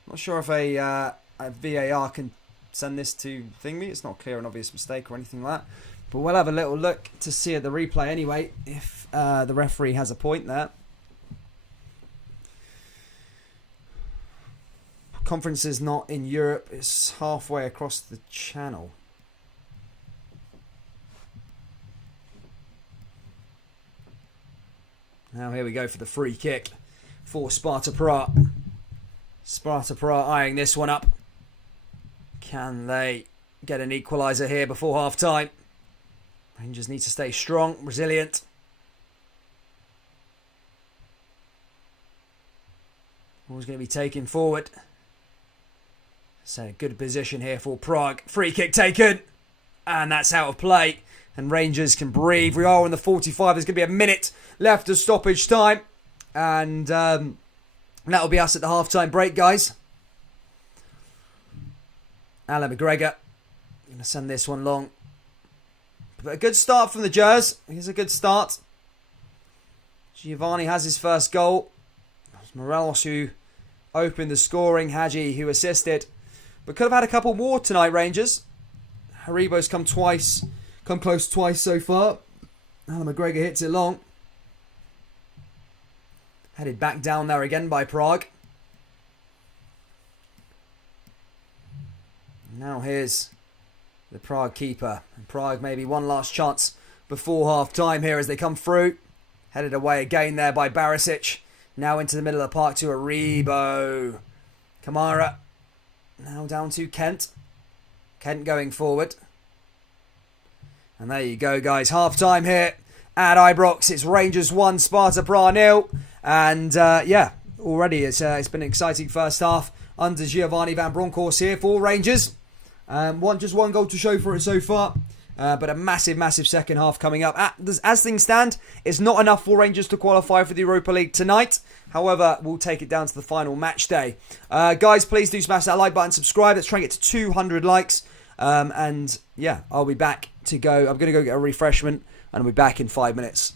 Not sure if a VAR can send this to Thingy. It's not clear an obvious mistake or anything like that. But we'll have a little look to see at the replay anyway, if the referee has a point there. Conference is not in Europe. It's halfway across the channel. Now here we go for the free kick for Sparta Prague. Sparta Prague eyeing this one up. Can they get an equaliser here before half time? Rangers need to stay strong, resilient. Ball's going to be taken forward. So a good position here for Prague. Free kick taken. And that's out of play. And Rangers can breathe. We are in the 45. There's going to be a minute left of stoppage time. And that'll be us at the half-time break, guys. Alan McGregor. Going to send this one long. But a good start from the Gers. Here's a good start. Giovanni has his first goal. It was Morelos who opened the scoring. Hadji who assisted. But could have had a couple more tonight, Rangers. Haribo's come close twice so far. Alan McGregor hits it long. Headed back down there again by Prague. Now here's the Prague keeper. And Prague maybe one last chance before half time here as they come through. Headed away again there by Barisic. Now into the middle of the park to Aribo. Kamara. Now down to Kent. Kent going forward. And there you go, guys. Half time here at Ibrox. It's Rangers 1, Sparta Prague 0. And already it's been an exciting first half under Giovanni van Bronckhorst here for Rangers. Just one goal to show for it so far. But a massive second half coming up. As things stand, it's not enough for Rangers to qualify for the Europa League tonight. However, we'll take it down to the final match day. Guys, please do smash that like button, subscribe. Let's try and get to 200 likes. I'll be back to go. I'm going to go get a refreshment and I'll be back in 5 minutes.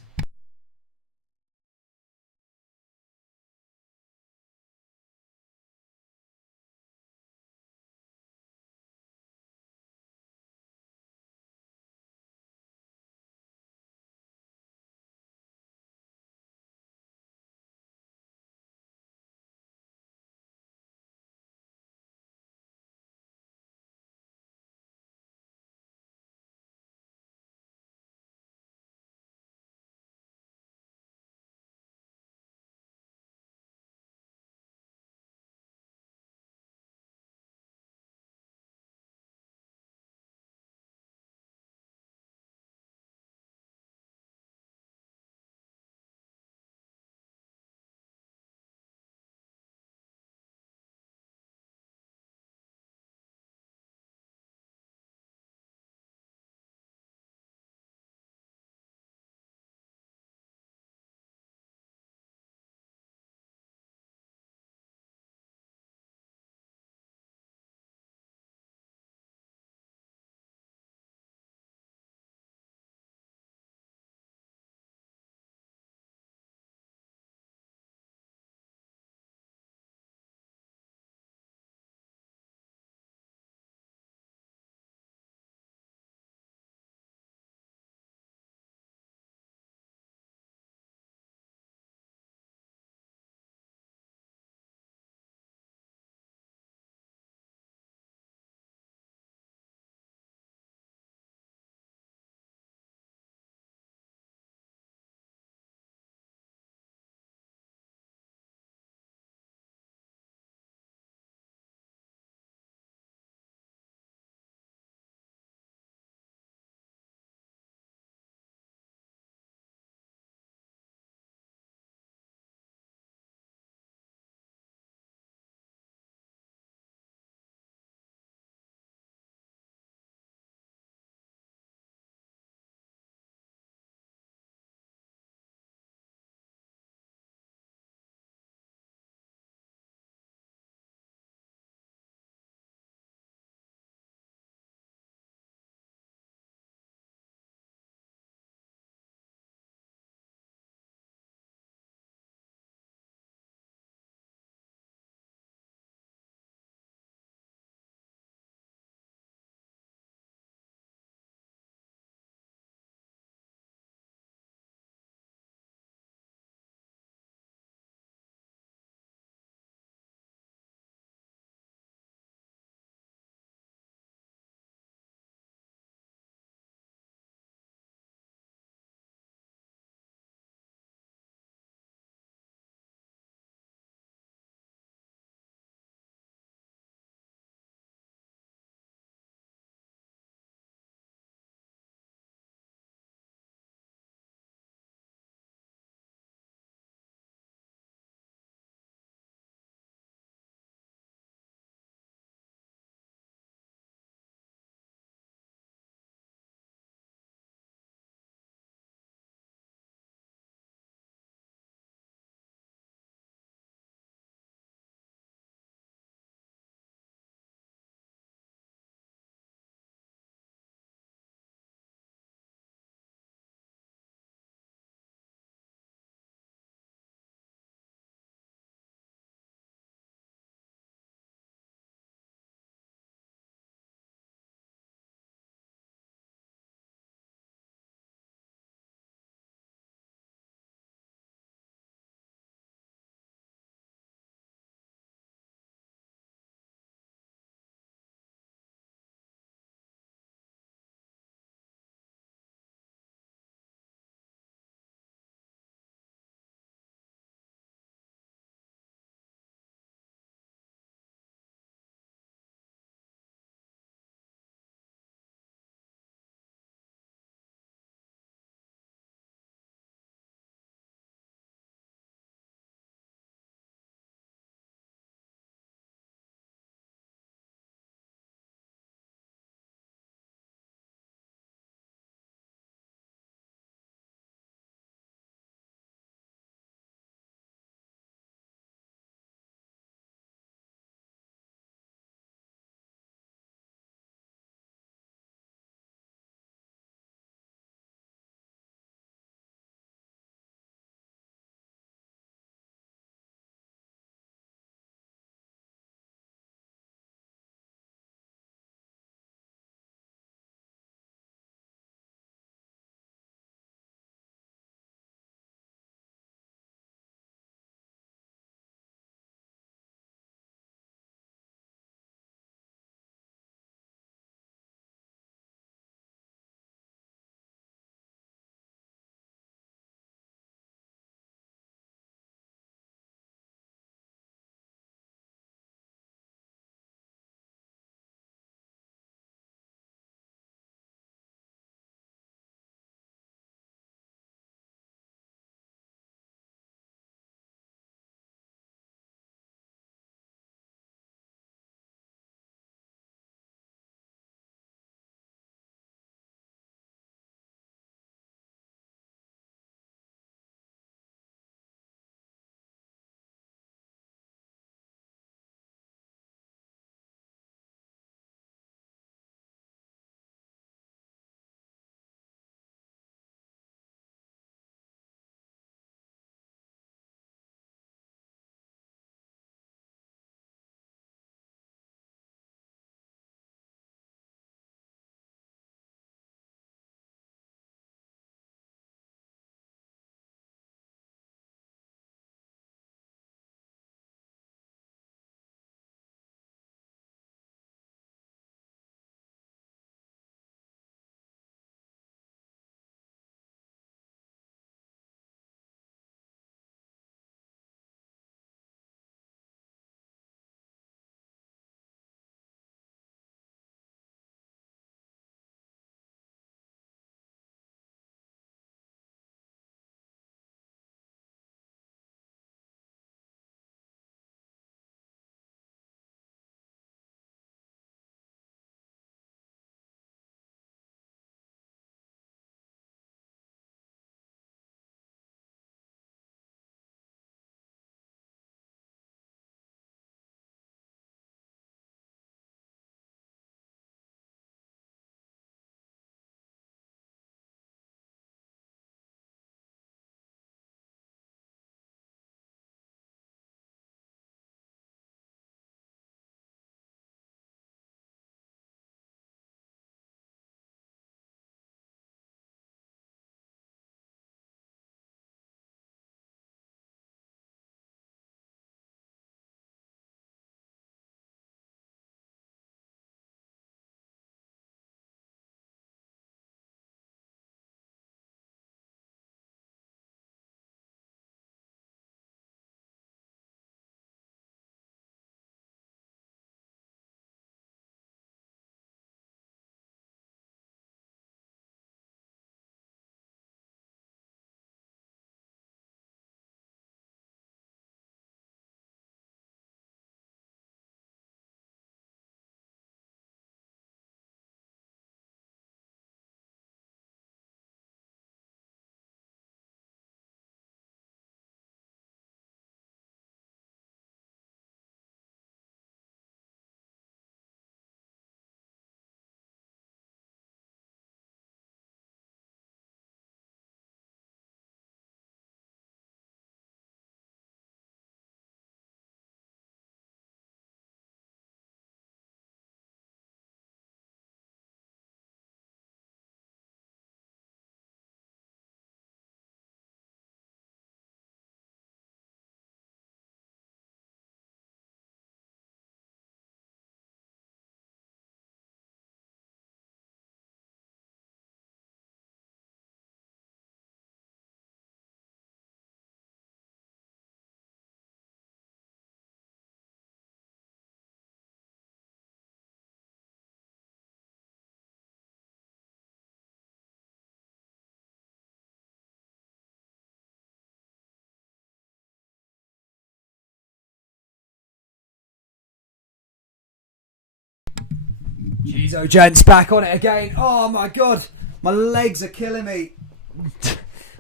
Jeez, oh, gents, back on it again. Oh my god, my legs are killing me.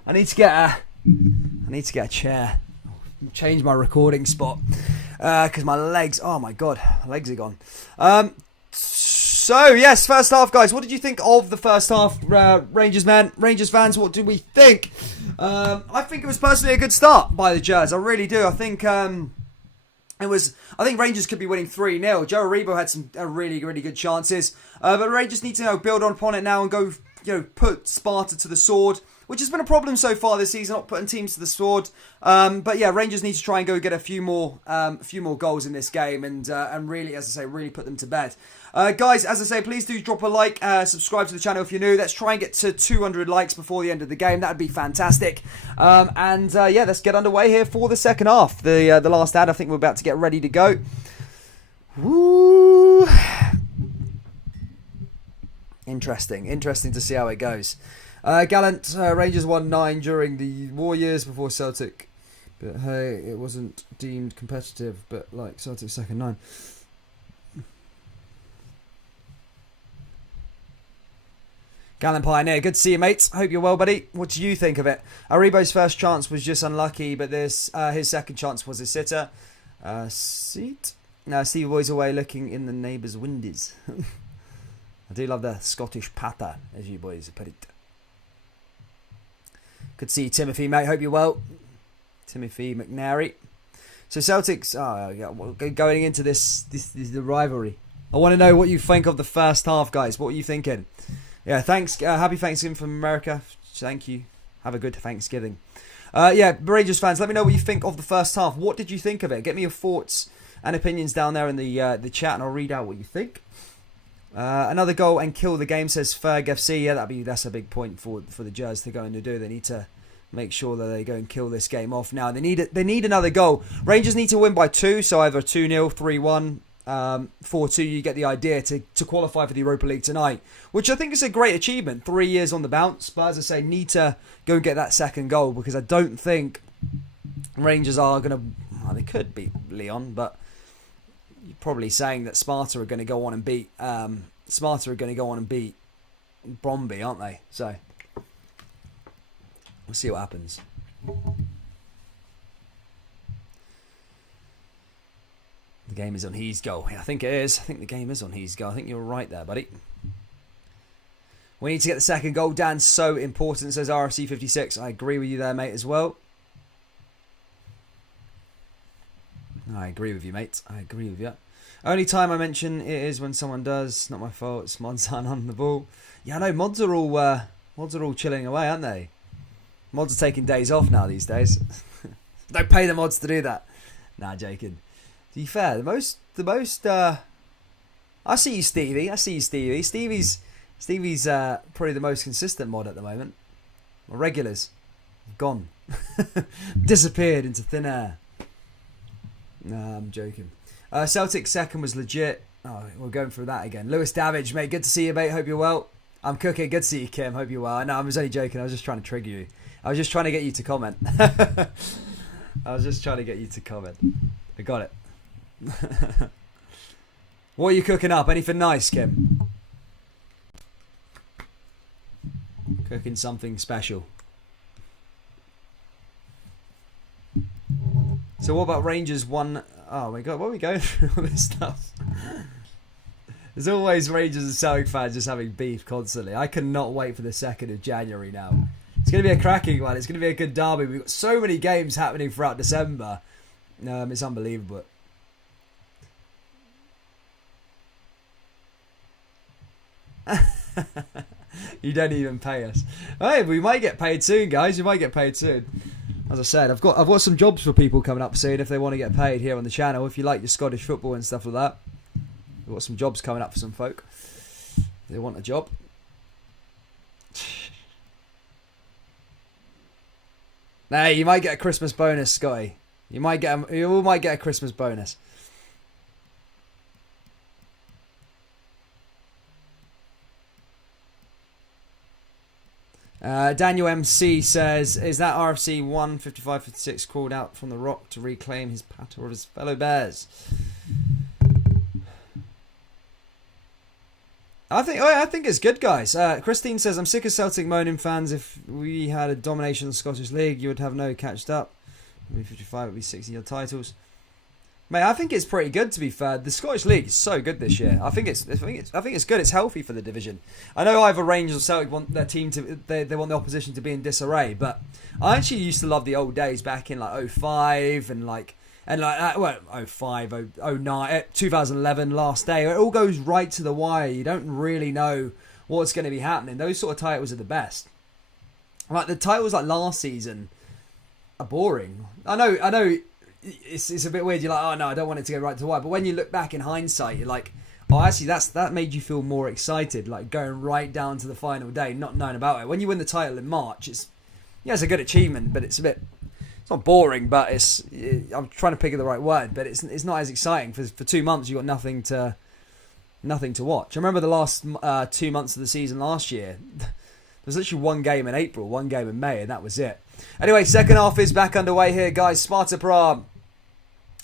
I need to get a chair. Change my recording spot because my legs. Oh my god, my legs are gone. So yes, first half, guys. What did you think of the first half, Rangers fans? What do we think? I think it was personally a good start by the Jazz. I really do. I think I think Rangers could be winning 3-0. Joe Aribo had some really, really good chances. But Rangers need to build upon it now and go, put Sparta to the sword, which has been a problem so far this season, not putting teams to the sword. But yeah, Rangers need to try and go get a few more goals in this game and really, as I say, really put them to bed. Guys, as I say, please do drop a like, subscribe to the channel if you're new. Let's try and get to 200 likes before the end of the game. That would be fantastic. Yeah, let's get underway here for the second half. The last ad, I think we're about to get ready to go. Woo! Interesting to see how it goes. Gallant, Rangers won 9 during the war years before Celtic. But hey, it wasn't deemed competitive, but like Celtic's second 9. Gallant Pioneer, good to see you, mate. Hope you're well, buddy. What do you think of it? Aribo's first chance was just unlucky, but his second chance was a sitter. Seat? No, Steve Boy's away looking in the neighbour's windows. I do love the Scottish patter, as you boys put it. Good to see you, Timothy, mate. Hope you're well. Timothy McNary. So Celtics, going into this the rivalry. I want to know what you think of the first half, guys. What are you thinking? Yeah, thanks. Happy Thanksgiving from America. Thank you. Have a good Thanksgiving. Yeah, Rangers fans, let me know what you think of the first half. What did you think of it? Get me your thoughts and opinions down there in the chat, and I'll read out what you think. Another goal and kill the game, says Ferg FC. Yeah, that's a big point for the Jazz to go and do. They need to make sure that they go and kill this game off now. They need another goal. Rangers need to win by 2, so either 2-0, 3-1, 4-2. You get the idea to qualify for the Europa League tonight, which I think is a great achievement. 3 years on the bounce, but as I say, need to go and get that second goal because I don't think Rangers are going to. Well, they could beat Lyon, but you're probably saying that Sparta are going to go on and beat Bromby, aren't they? So we'll see what happens. The game is on his goal. Yeah, I think it is. I think the game is on his goal. I think you're right there, buddy. We need to get the second goal. Dan's so important, says RFC 56. I agree with you there, mate, as well. I agree with you, mate. I agree with you. Only time I mention it is when someone does. Not my fault. It's mods aren't on the ball. Yeah, I know. Mods are all chilling away, aren't they? Mods are taking days off now these days. Don't pay the mods to do that. Nah, joking. To be fair, the most. I see you, Stevie. Stevie's probably the most consistent mod at the moment. My regulars gone, disappeared into thin air. Nah, I'm joking. Celtic's second was legit. Oh, we're going through that again. Lewis Davidge, mate. Good to see you, mate. Hope you're well. I'm cooking. Good to see you, Kim. Hope you're well. No, I was only joking. I was just trying to trigger you. I was just trying to get you to comment. I got it. What are you cooking up? Anything nice, Kim? Cooking something special. So what about Rangers 1? Oh my god, what are we going through all this stuff? There's always Rangers and Celtic fans just having beef constantly. I cannot wait for the 2nd of January now. It's going to be a cracking one. It's going to be a good derby. We've got so many games happening throughout December. It's unbelievable. You don't even pay us. Hey, we might get paid soon, guys. You might get paid soon. As I said, I've got some jobs for people coming up soon if they want to get paid here on the channel. If you like your Scottish football and stuff like that, we've got some jobs coming up for some folk. They want a job. Hey, you might get a Christmas bonus, Scotty. You all might get a Christmas bonus. Daniel MC says, is that RFC 155-56 called out from the rock to reclaim his patter of his fellow bears? I think it's good, guys. Christine says, I'm sick of Celtic moaning fans. If we had a domination of the Scottish League, you would have no catched up. Maybe 55 would be 60 titles. Mate, I think it's pretty good, to be fair. The Scottish League is so good this year. I think it's good. It's healthy for the division. I know either Rangers or Celtic want their team to they want the opposition to be in disarray, but I actually used to love the old days back in like 05 and like that. Well, 05, 09, 2011, last day. It all goes right to the wire. You don't really know what's going to be happening. Those sort of titles are the best. Like the titles like last season are boring. I know. It's a bit weird. You're like, oh no, I don't want it to go right to the wire. But when you look back in hindsight, you're like, oh, actually, that made you feel more excited, like going right down to the final day, not knowing about it. When you win the title in March, it's a good achievement, but it's not boring, but I'm trying to pick the right word, but it's not as exciting. For 2 months, you got nothing to watch. I remember the last 2 months of the season last year. There was literally one game in April, one game in May, and that was it. Anyway, second half is back underway here, guys. Sparta Prague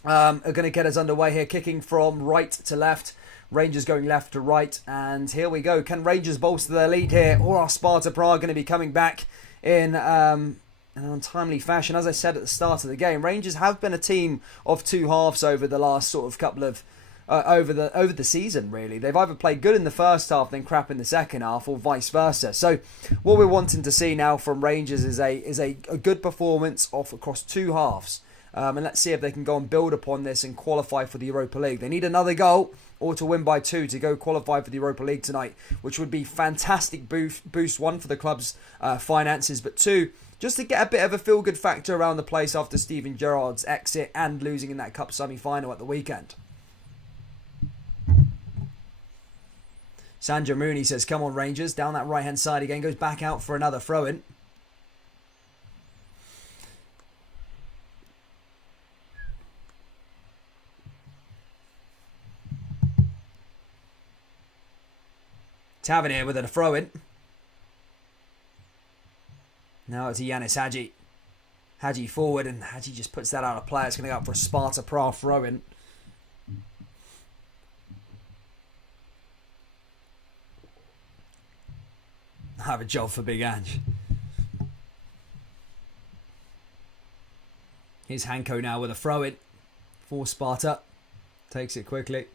are going to get us underway here, kicking from right to left. Rangers going left to right, and here we go. Can Rangers bolster their lead here, or are Sparta Prague going to be coming back in an untimely fashion? As I said at the start of the game, Rangers have been a team of two halves over the last sort of couple of over the season, really. They've either played good in the first half, then crap in the second half, or vice versa. So what we're wanting to see now from Rangers is a good performance across two halves. And let's see if they can go and build upon this and qualify for the Europa League. They need another goal or to win by 2 to go qualify for the Europa League tonight, which would be fantastic boost, one, for the club's finances, but 2, just to get a bit of a feel-good factor around the place after Steven Gerrard's exit and losing in that cup semi-final at the weekend. Sandra Mooney says, come on Rangers, down that right-hand side again, goes back out for another throw-in. Tavernier with a throw-in. Now it's Yanis Hadji. Hadji forward, and Hadji just puts that out of play. It's going to go up for a Sparta Prague throw-in. I have a job for Big Ange. Here's Hanko now with a throw-in for Sparta. Takes it quickly.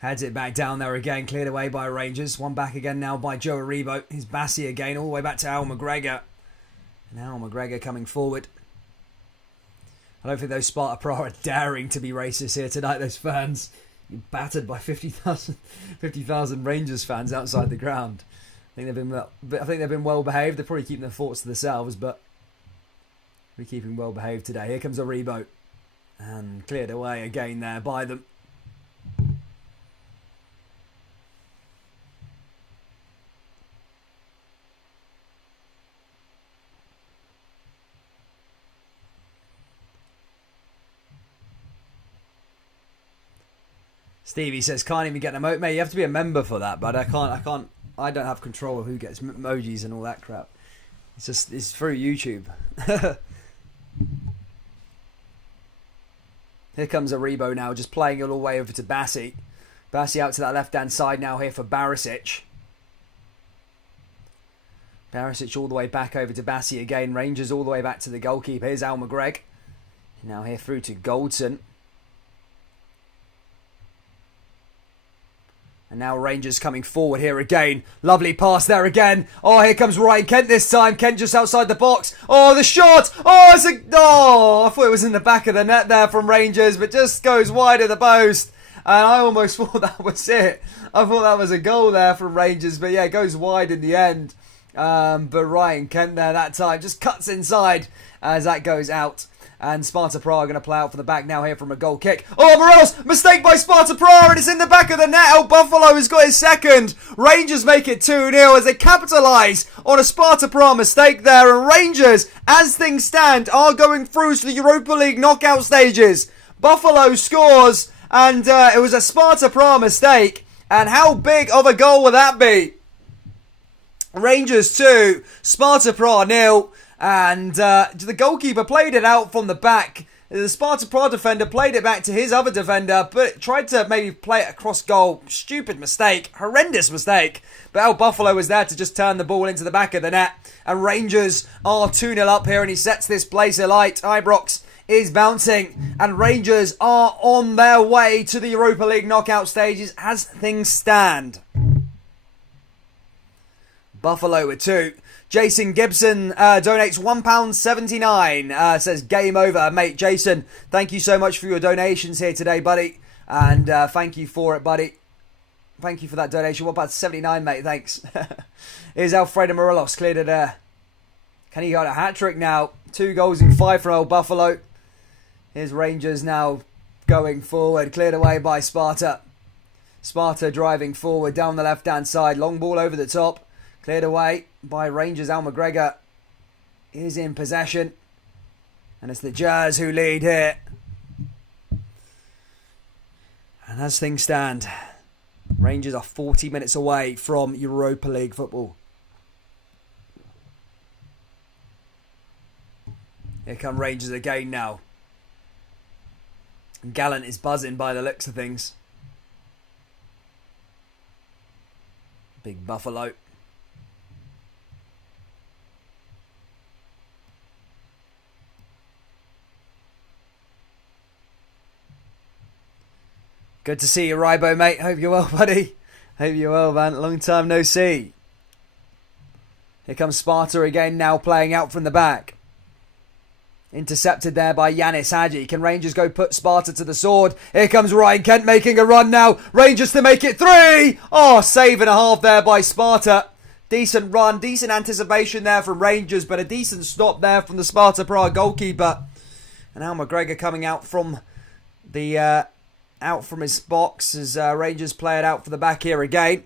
Heads it back down there again, cleared away by Rangers. One back again now by Joe Aribo. Here's Bassi again, all the way back to Al McGregor. And Al McGregor coming forward. I don't think those Sparta Prague are daring to be racist here tonight, those fans. You're battered by 50,000 Rangers fans outside the ground. I think they've been well behaved. They're probably keeping their thoughts to themselves, but we're keeping well behaved today. Here comes Aribo. And cleared away again there by them. Stevie says, can't even get an emote. Mate, you have to be a member for that, but I don't have control of who gets emojis and all that crap. It's through YouTube. Here comes Aribo now, just playing it all the way over to Bassi. Bassi out to that left-hand side now here for Barisic. Barisic all the way back over to Bassi again. Rangers all the way back to the goalkeeper. Here's Al McGregor. Now here through to Goldson. And now Rangers coming forward here again. Lovely pass there again. Oh, here comes Ryan Kent this time. Kent just outside the box. Oh, the shot. Oh, I thought it was in the back of the net there from Rangers, but just goes wide of the post. And I almost thought that was it. I thought that was a goal there from Rangers, but yeah, it goes wide in the end. But Ryan Kent there that time just cuts inside as that goes out. And Sparta Prague going to play out for the back now here from a goal kick. Oh, Morelos! Mistake by Sparta Prague, and it's in the back of the net. Oh, Buffalo has got his second. Rangers make it 2-0 as they capitalise on a Sparta Prague mistake there. And Rangers, as things stand, are going through to the Europa League knockout stages. Buffalo scores, and it was a Sparta Prague mistake. And how big of a goal will that be? Rangers 2, Sparta Prague 0. And the goalkeeper played it out from the back The Sparta Prague defender played it back to his other defender, but tried to maybe play it across goal. Stupid mistake. Horrendous mistake. But El Buffalo was there to just turn the ball into the back of the net. And Rangers are 2-0 up here, and he sets this place alight. Ibrox is bouncing, and Rangers are on their way to the Europa League knockout stages as things stand. Buffalo with 2. Jason Gibson donates £1.79. Says game over, mate. Jason, thank you so much for your donations here today, buddy. And thank you for it, buddy. Thank you for that donation. £1.79, mate. Thanks. Here's Alfredo Morelos, cleared it there. Can he get a hat-trick now? 2 goals in 5 for old Buffalo. Here's Rangers now going forward. Cleared away by Sparta. Sparta driving forward down the left-hand side. Long ball over the top. Cleared away by Rangers. Al McGregor is in possession. And it's the Jazz who lead here. And as things stand, Rangers are 40 minutes away from Europa League football. Here come Rangers again now. Gallant is buzzing by the looks of things. Big Buffalo. Good to see you, Rybo, mate. Hope you're well, buddy. Hope you're well, man. Long time no see. Here comes Sparta again, now playing out from the back. Intercepted there by Yanis Hadji. Can Rangers go put Sparta to the sword? Here comes Ryan Kent making a run now. Rangers to make it 3. Oh, save and a half there by Sparta. Decent run, decent anticipation there from Rangers, but a decent stop there from the Sparta Prague goalkeeper. And Al McGregor coming out from the out from his box as Rangers play it out for the back here again.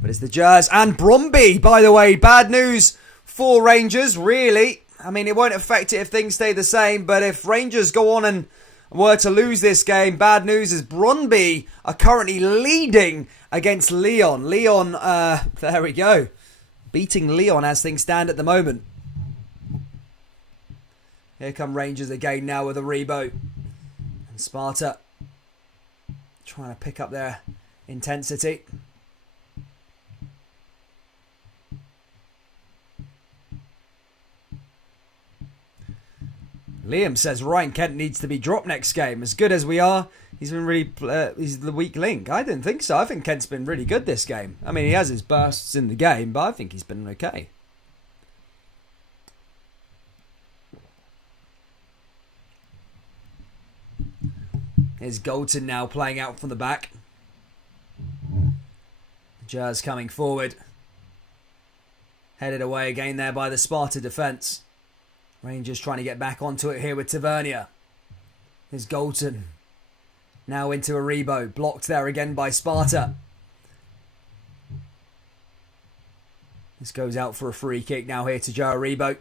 But it's the Jazz and Bromby, by the way. Bad news for Rangers, really. I mean, it won't affect it if things stay the same, but if Rangers go on and were to lose this game, bad news is Bromby are currently leading against Lyon. Lyon, there we go. Beating Lyon as things stand at the moment. Here come Rangers again now with a reboot. And Sparta trying to pick up their intensity. Liam says Ryan Kent needs to be dropped next game. As good as we are, he's been really he's the weak link. I didn't think so. I think Kent's been really good this game. I mean, he has his bursts in the game, but I think he's been okay. Here's Golton now playing out from the back. Jazz coming forward. Headed away again there by the Sparta defence. Rangers trying to get back onto it here with Tavernier. Here's Golton. Now into Aribo. Blocked there again by Sparta. This goes out for a free kick now here to Joe Aribo.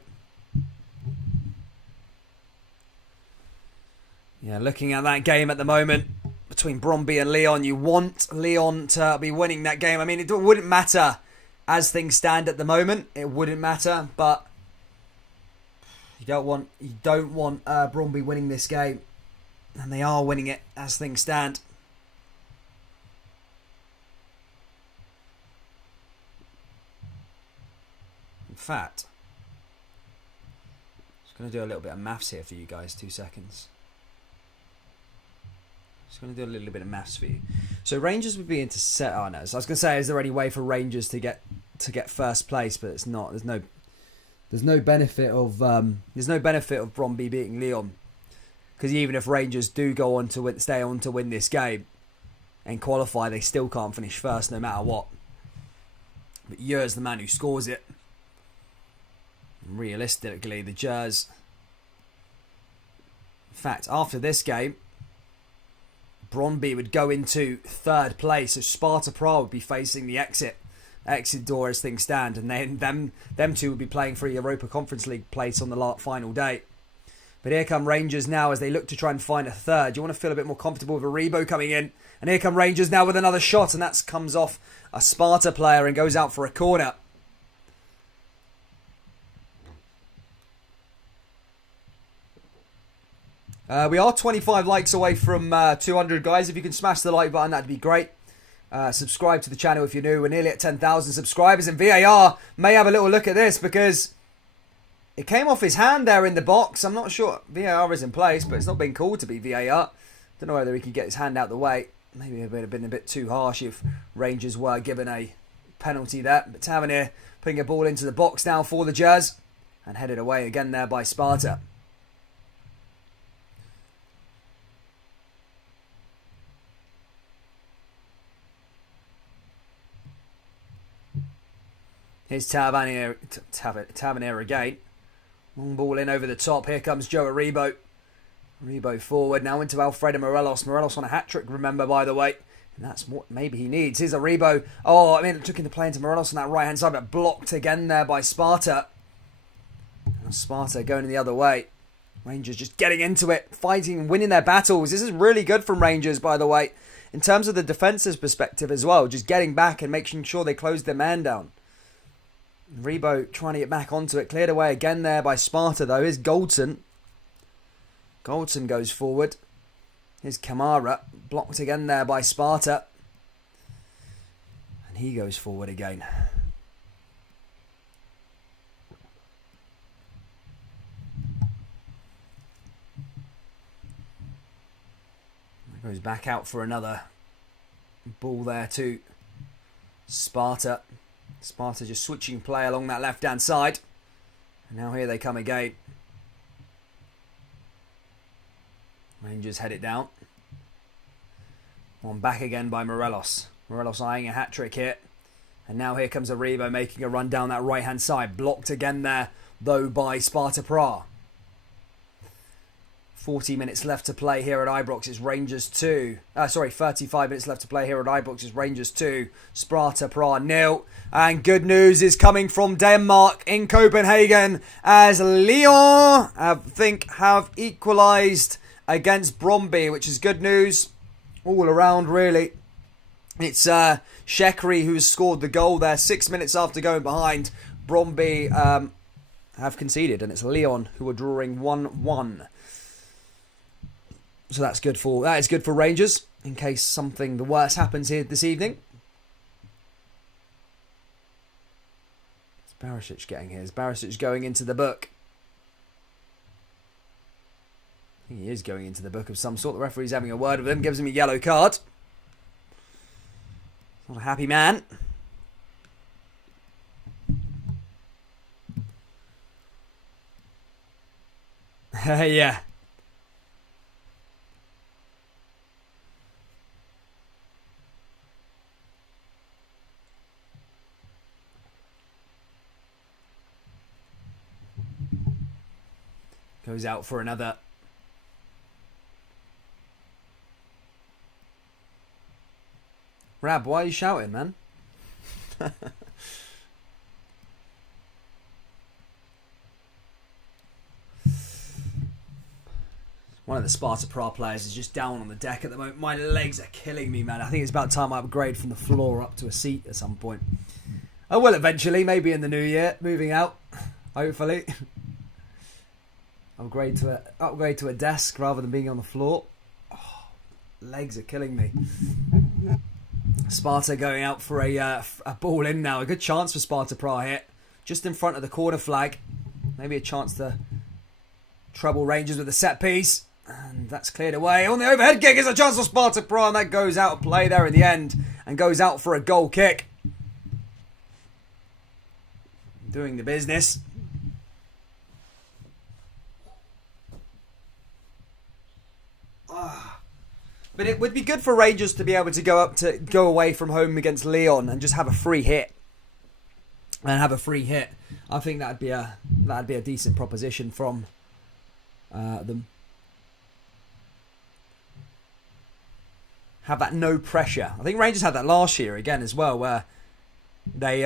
Yeah, looking at that game at the moment between Bromby and Lyon, you want Lyon to be winning that game. I mean, it wouldn't matter as things stand at the moment. It wouldn't matter, but you don't want Bromby winning this game, and they are winning it as things stand. In fact, I'm just going to do a little bit of maths here for you guys. 2 seconds. Just going to do a little bit of maths for you. So Rangers would be into set. Oh no! So I was going to say, is there any way for Rangers to get first place? But it's not. There's no benefit of Bromby beating Lyon, because even if Rangers do go on to stay on to win this game and qualify, they still can't finish first no matter what. But Yeur's the man who scores it. Realistically, the Jazz. In fact, after this game, Bromby would go into 3rd place, so Sparta Prague would be facing the exit door as things stand, and then them two would be playing for a Europa Conference League place on the final day. But here come Rangers now as they look to try and find a third. You want to feel a bit more comfortable with Aribo coming in, and here come Rangers now with another shot, and that comes off a Sparta player and goes out for a corner. We are 25 likes away from 200, guys. If you can smash the like button, that'd be great. Subscribe to the channel if you're new. We're nearly at 10,000 subscribers, and VAR may have a little look at this because it came off his hand there in the box. I'm not sure. VAR is in place, but it's not been called to be VAR. Don't know whether he can get his hand out the way. Maybe it would have been a bit too harsh if Rangers were given a penalty there. But Tavernier putting a ball into the box now for the Jazz, and headed away again there by Sparta. Here's Tavernier again. Long ball in over the top. Here comes Joe Aribo. Aribo forward now into Alfredo Morelos. Morelos on a hat-trick, remember, by the way. And that's what maybe he needs. Here's Aribo. Oh, I mean, it took him to play into Morelos on that right-hand side, but blocked again there by Sparta. And Sparta going the other way. Rangers just getting into it, fighting and winning their battles. This is really good from Rangers, by the way, in terms of the defensive perspective as well. Just getting back and making sure they close their man down. Rebo trying to get back onto it. Cleared away again there by Sparta, though. Here's Goldson. Goldson goes forward. Here's Kamara. Blocked again there by Sparta. And he goes forward again. Goes back out for another ball there to Sparta. Sparta just switching play along that left-hand side. And now here they come again. Rangers head it down. One back again by Morelos. Morelos eyeing a hat-trick here. And now here comes Aribo making a run down that right-hand side. Blocked again there, though, by Sparta Prague. 40 minutes left to play here at Ibrox. It's Rangers 2. 35 minutes left to play here at Ibrox. It's Rangers 2. Sparta Prague 0. And good news is coming from Denmark in Copenhagen as Lyon, I think, have equalised against Brøndby, which is good news all around, really. It's Shekri who's scored the goal there 6 minutes after going behind. Brøndby have conceded, and it's Lyon who are drawing 1-1. So that is good for Rangers in case something the worst happens here this evening. It's Barisic getting here. Is Barisic going into the book? I think he is going into the book of some sort. The referee's having a word with him, gives him a yellow card. Not a happy man. Yeah. Goes out for another. Rab, why are you shouting, man? One of the Sparta Prague players is just down on the deck at the moment. My legs are killing me, man. I think it's about time I upgrade from the floor up to a seat at some point. I will eventually, maybe in the new year, moving out, hopefully. Upgrade to a desk rather than being on the floor. Oh, legs are killing me. Sparta going out for a ball in now. A good chance for Sparta Prague here. Just in front of the corner flag. Maybe a chance to trouble Rangers with a set piece. And that's cleared away. On the overhead kick is a chance for Sparta Prague. And that goes out of play there in the end. And goes out for a goal kick. Doing the business. But it would be good for Rangers to be able to go away from home against Lyon and just have a free hit. I think that'd be a decent proposition from them. Have that no pressure. I think Rangers had that last year again as well, where they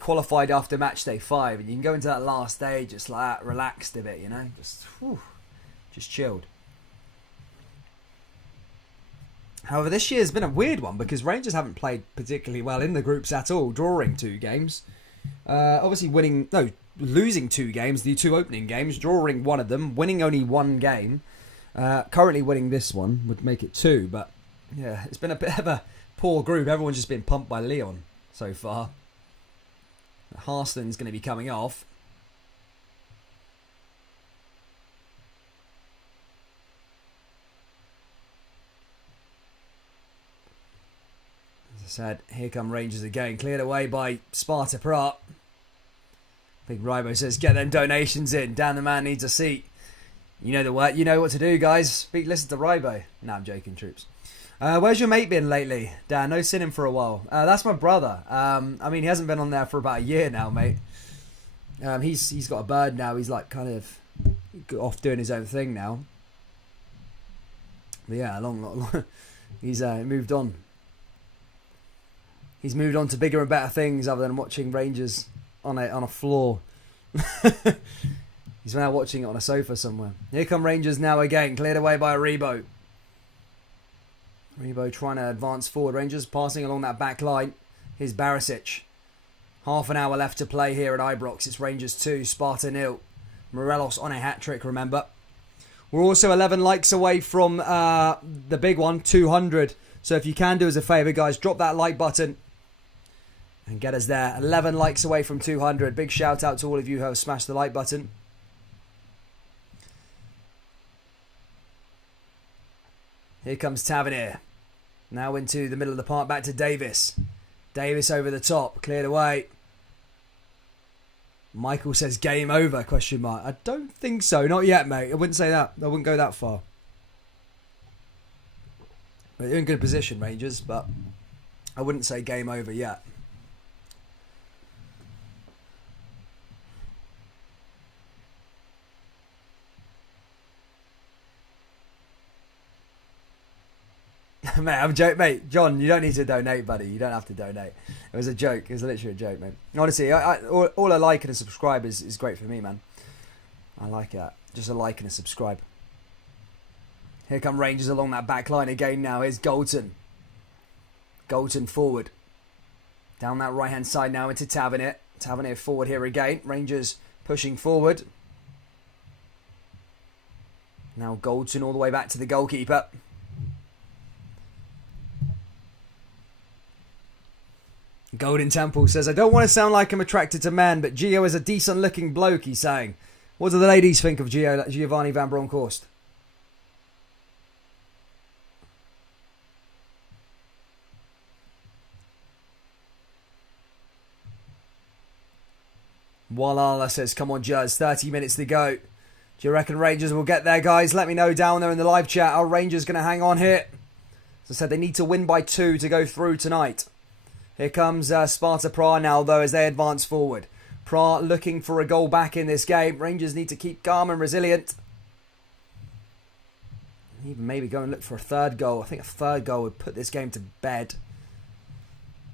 qualified after match day 5, and you can go into that last day just like that, relaxed a bit, you know, just chilled. However, this year has been a weird one because Rangers haven't played particularly well in the groups at all, drawing 2 games. Obviously losing 2 games, the 2 opening games, drawing 1 of them, winning only 1 game. Currently winning this one would make it 2, but yeah, it's been a bit of a poor group. Everyone's just been pumped by Leon so far. Harston's going to be coming off. As I said, here come Rangers again. Cleared away by Sparta Prague. Big Rybo says, get them donations in. Dan the man needs a seat. You know the word. You know what to do, guys. Listen to Rybo. No, I'm joking, troops. Where's your mate been lately? Dan, no seen him for a while. That's my brother. I mean, he hasn't been on there for about a year now, mate. He's got a bird now. He's like kind of off doing his own thing now. But yeah, long. He's moved on. He's moved on to bigger and better things other than watching Rangers on a floor. He's now watching it on a sofa somewhere. Here come Rangers now again. Cleared away by Rebo. Rebo trying to advance forward. Rangers passing along that back line. Here's Barisic. Half an hour left to play here at Ibrox. It's Rangers 2, Sparta 0. Morelos on a hat-trick, remember. We're also 11 likes away from the big one, 200. So if you can do us a favour, guys, drop that like button and get us there. 11 likes away from 200. Big shout out to all of you who have smashed the like button. Here comes Tavernier. Now into the middle of the park, back to Davis. Davis over the top, cleared away. Michael says game over, question mark. I don't think so, not yet, mate. I wouldn't say that. I wouldn't go that far. They're in good position, Rangers, but I wouldn't say game over yet. Mate, I'm joking. Mate, John, you don't need to donate, buddy. You don't have to donate. It was a joke. It was literally a joke, mate. Honestly, all a like and a subscribe is great for me, man. I like that. Just a like and a subscribe. Here come Rangers along that back line again now. Here's Galton. Galton forward. Down that right-hand side now into Tavernier. Tavernier forward here again. Rangers pushing forward. Now Galton all the way back to the goalkeeper. Golden Temple says, I don't want to sound like I'm attracted to men, but Gio is a decent looking bloke, he's saying. What do the ladies think of Giovanni van Bronckhorst? Walala says, come on, Juz, 30 minutes to go. Do you reckon Rangers will get there, guys? Let me know down there in the live chat. Are Rangers going to hang on here? As I said, they need to win by 2 to go through tonight. Here comes Sparta Prague now, though, as they advance forward. Prague looking for a goal back in this game. Rangers need to keep calm and resilient. Even maybe go and look for a third goal. I think a third goal would put this game to bed.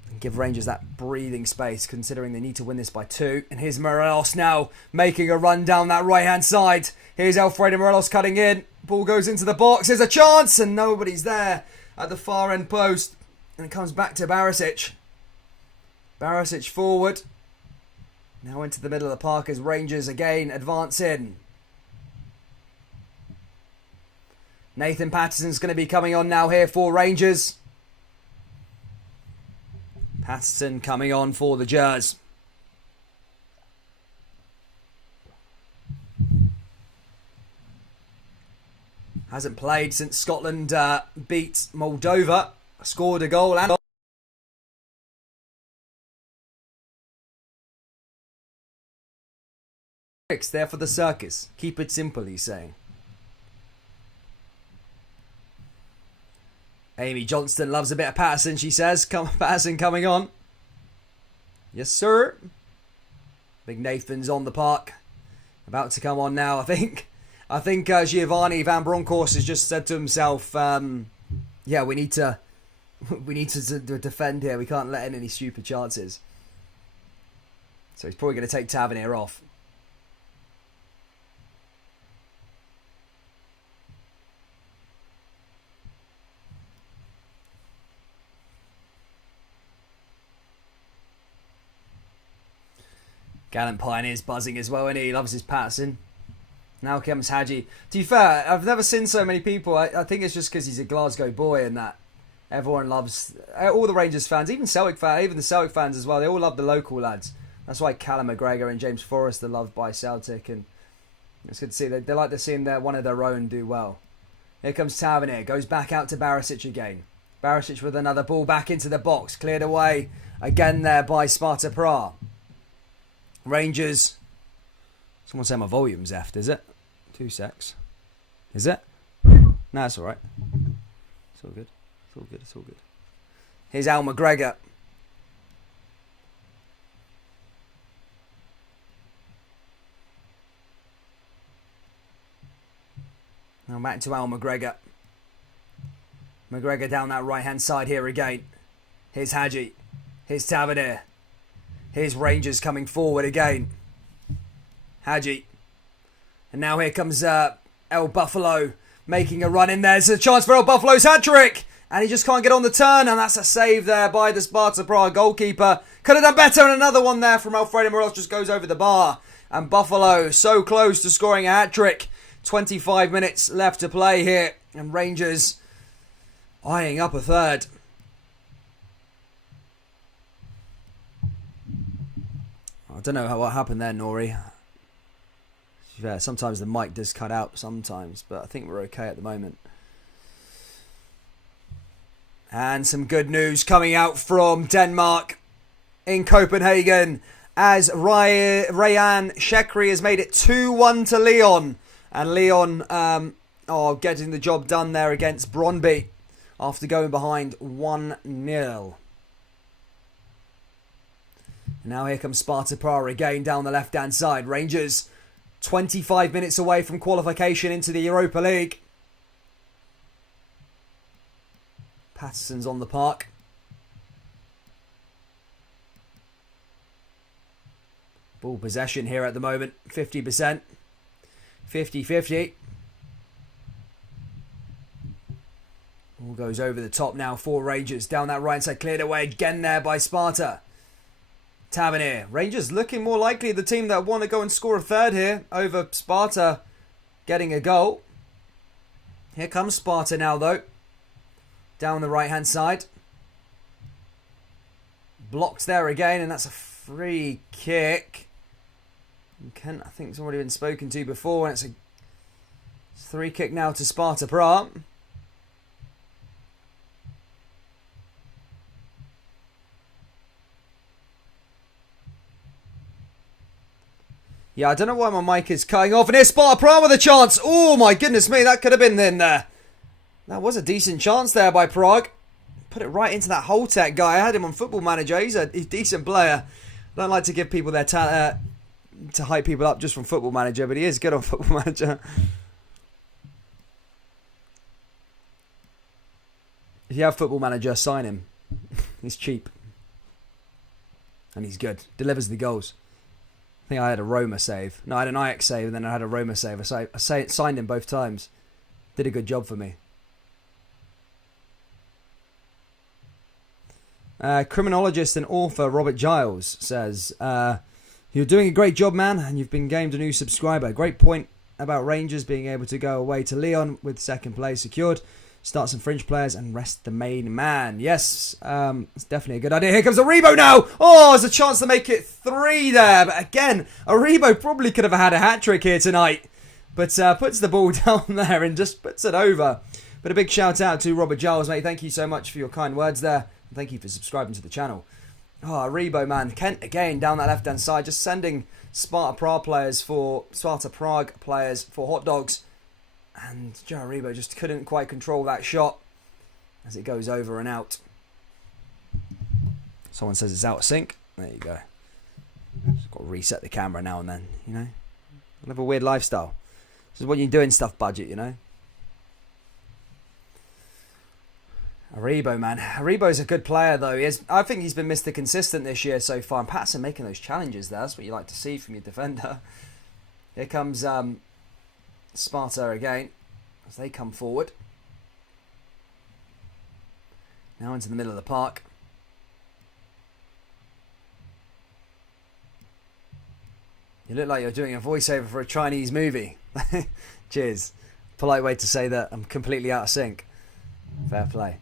And give Rangers that breathing space, considering they need to win this by 2. And here's Morelos now, making a run down that right-hand side. Here's Alfredo Morelos cutting in. Ball goes into the box. There's a chance, and nobody's there at the far end post. And it comes back to Barisic. Barisic forward. Now into the middle of the park as Rangers again advance in. Nathan Patterson's going to be coming on now here for Rangers. Patterson coming on for the Jers. Hasn't played since Scotland beat Moldova. Scored a goal and... there for the circus. Keep it simple, he's saying. Amy Johnston loves a bit of Patterson, she says. Patterson coming on. Yes, sir. Big Nathan's on the park. About to come on now, I think. Giovanni van Bronckhorst has just said to himself, yeah, we need to defend here. We can't let in any stupid chances. So he's probably going to take Tavernier off. Gallant Pioneer's buzzing as well, and he loves his Patterson. Now comes Hadji. To be fair, I've never seen so many people. I think it's just because he's a Glasgow boy and that everyone loves all the Rangers fans, even the Celtic fans as well. They all love the local lads. That's why Callum McGregor and James Forrest are loved by Celtic, and it's good to see they like to see one of their own do well. Here comes Tavernier, goes back out to Barisic again. Barisic with another ball back into the box, cleared away again there by Sparta Prague. Rangers. Someone say my volume's effed, is it? 2 secs. Is it? No, it's alright. It's all good. It's all good. It's all good. Here's Al McGregor. Now back to Al McGregor. McGregor down that right-hand side here again. Here's Hadji. Here's Tavernier. Here's Rangers coming forward again. Hadji. And now here comes El Buffalo making a run in there. There's a chance for El Buffalo's hat-trick. And he just can't get on the turn. And that's a save there by the Sparta Prague goalkeeper. Could have done better. And another one there from Alfredo Morelos just goes over the bar. And Buffalo so close to scoring a hat-trick. 25 minutes left to play here. And Rangers eyeing up a third. I don't know what happened there, Nori. Yeah, sometimes the mic does cut out sometimes, but I think we're okay at the moment. And some good news coming out from Denmark in Copenhagen as Rayan Shekri has made it 2-1 to Lyon. And Lyon getting the job done there against Brøndby after going behind 1-0. Now here comes Sparta Prague again down the left-hand side. Rangers 25 minutes away from qualification into the Europa League. Patterson's on the park. Ball possession here at the moment, 50%. 50-50. Ball goes over the top now for Rangers. Down that right side, cleared away again there by Sparta. Tavernier. Rangers looking more likely the team that want to go and score a third here over Sparta getting a goal. Here comes Sparta now though. Down the right hand side. Blocked there again, and that's a free kick. Kent, I think, it's already been spoken to before, and it's a free kick now to Sparta Prague. Yeah, I don't know why my mic is cutting off. And here's Sparta Prague with a chance. Oh, my goodness me. That could have been in there. That was a decent chance there by Prague. Put it right into that Holtec guy. I had him on Football Manager. He's a decent player. I don't like to give people their talent, to hype people up just from Football Manager, but he is good on Football Manager. If you have Football Manager, sign him. He's cheap. And he's good. Delivers the goals. I think I had a Roma save. No, I had an Ajax save and then I had a Roma save. I signed him both times. Did a good job for me. Criminologist and author Robert Giles says, you're doing a great job, man, and you've been gained a new subscriber. Great point about Rangers being able to go away to Lyon with second place secured. Start some French players and rest the main man. Yes, it's definitely a good idea. Here comes Aribo now. Oh, there's a chance to make it 3 there. But again, Aribo probably could have had a hat-trick here tonight. But puts the ball down there and just puts it over. But a big shout out to Robert Giles, mate. Thank you so much for your kind words there. And thank you for subscribing to the channel. Oh, Aribo, man. Kent again down that left-hand side. Just sending Sparta Prague players for hot dogs. And Joe Aribo just couldn't quite control that shot as it goes over and out. Someone says it's out of sync. There you go. Just got to reset the camera now and then, you know. I live a weird lifestyle. This is what you do in Stuff Budget, you know. Aribo, man. Aribo's a good player, though. I think he's been Mr. Consistent this year so far. And Patterson making those challenges there. That's what you like to see from your defender. Here comes Sparta again as they come forward. Now into the middle of the park. You look like you're doing a voiceover for a Chinese movie. Cheers. Polite way to say that I'm completely out of sync. Fair play.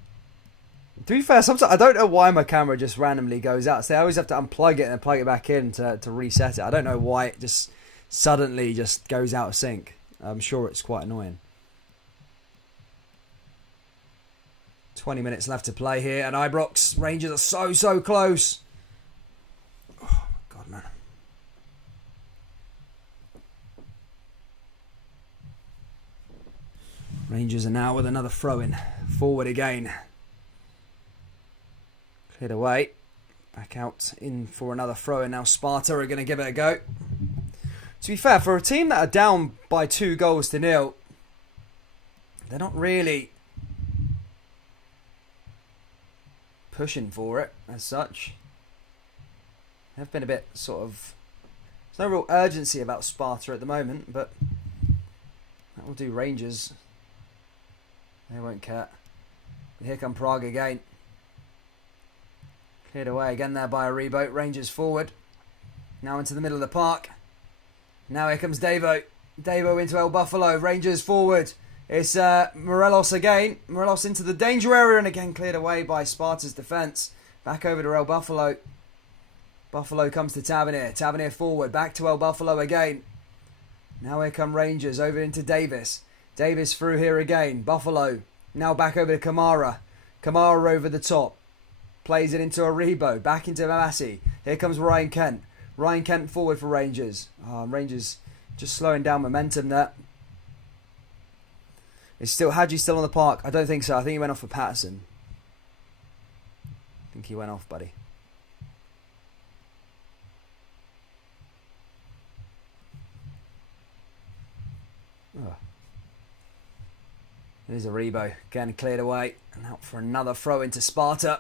To be fair, sometimes I don't know why my camera just randomly goes out. So I always have to unplug it and then plug it back in to reset it. I don't know why it just suddenly just goes out of sync. I'm sure it's quite annoying. 20 minutes left to play here at Ibrox. Rangers are so close. Oh, my God, man. Rangers are now with another throw-in. Forward again. Cleared away. Back out in for another throw-in. Now Sparta are going to give it a go. To be fair, for a team that are down by 2-0, they're not really pushing for it as such. They've been a bit sort of... There's no real urgency about Sparta at the moment, but that will do Rangers. They won't care. But here come Prague again. Cleared away again there by a reboot. Rangers forward. Now into the middle of the park. Now here comes Davo. Davo into El Buffalo. Rangers forward. It's Morelos again. Morelos into the danger area and again cleared away by Sparta's defence. Back over to El Buffalo. Buffalo comes to Tavernier. Tavernier forward. Back to El Buffalo again. Now here come Rangers over into Davis. Davis through here again. Buffalo. Now back over to Kamara. Kamara over the top. Plays it into Aribo. Back into Massey. Here comes Ryan Kent. Ryan Kent forward for Rangers. Rangers just slowing down momentum there. It's still Hadji still on the park? I don't think so. I think he went off for Patterson. I think he went off, buddy. Oh. There's Aribo. Again cleared away. And out for another throw into Sparta.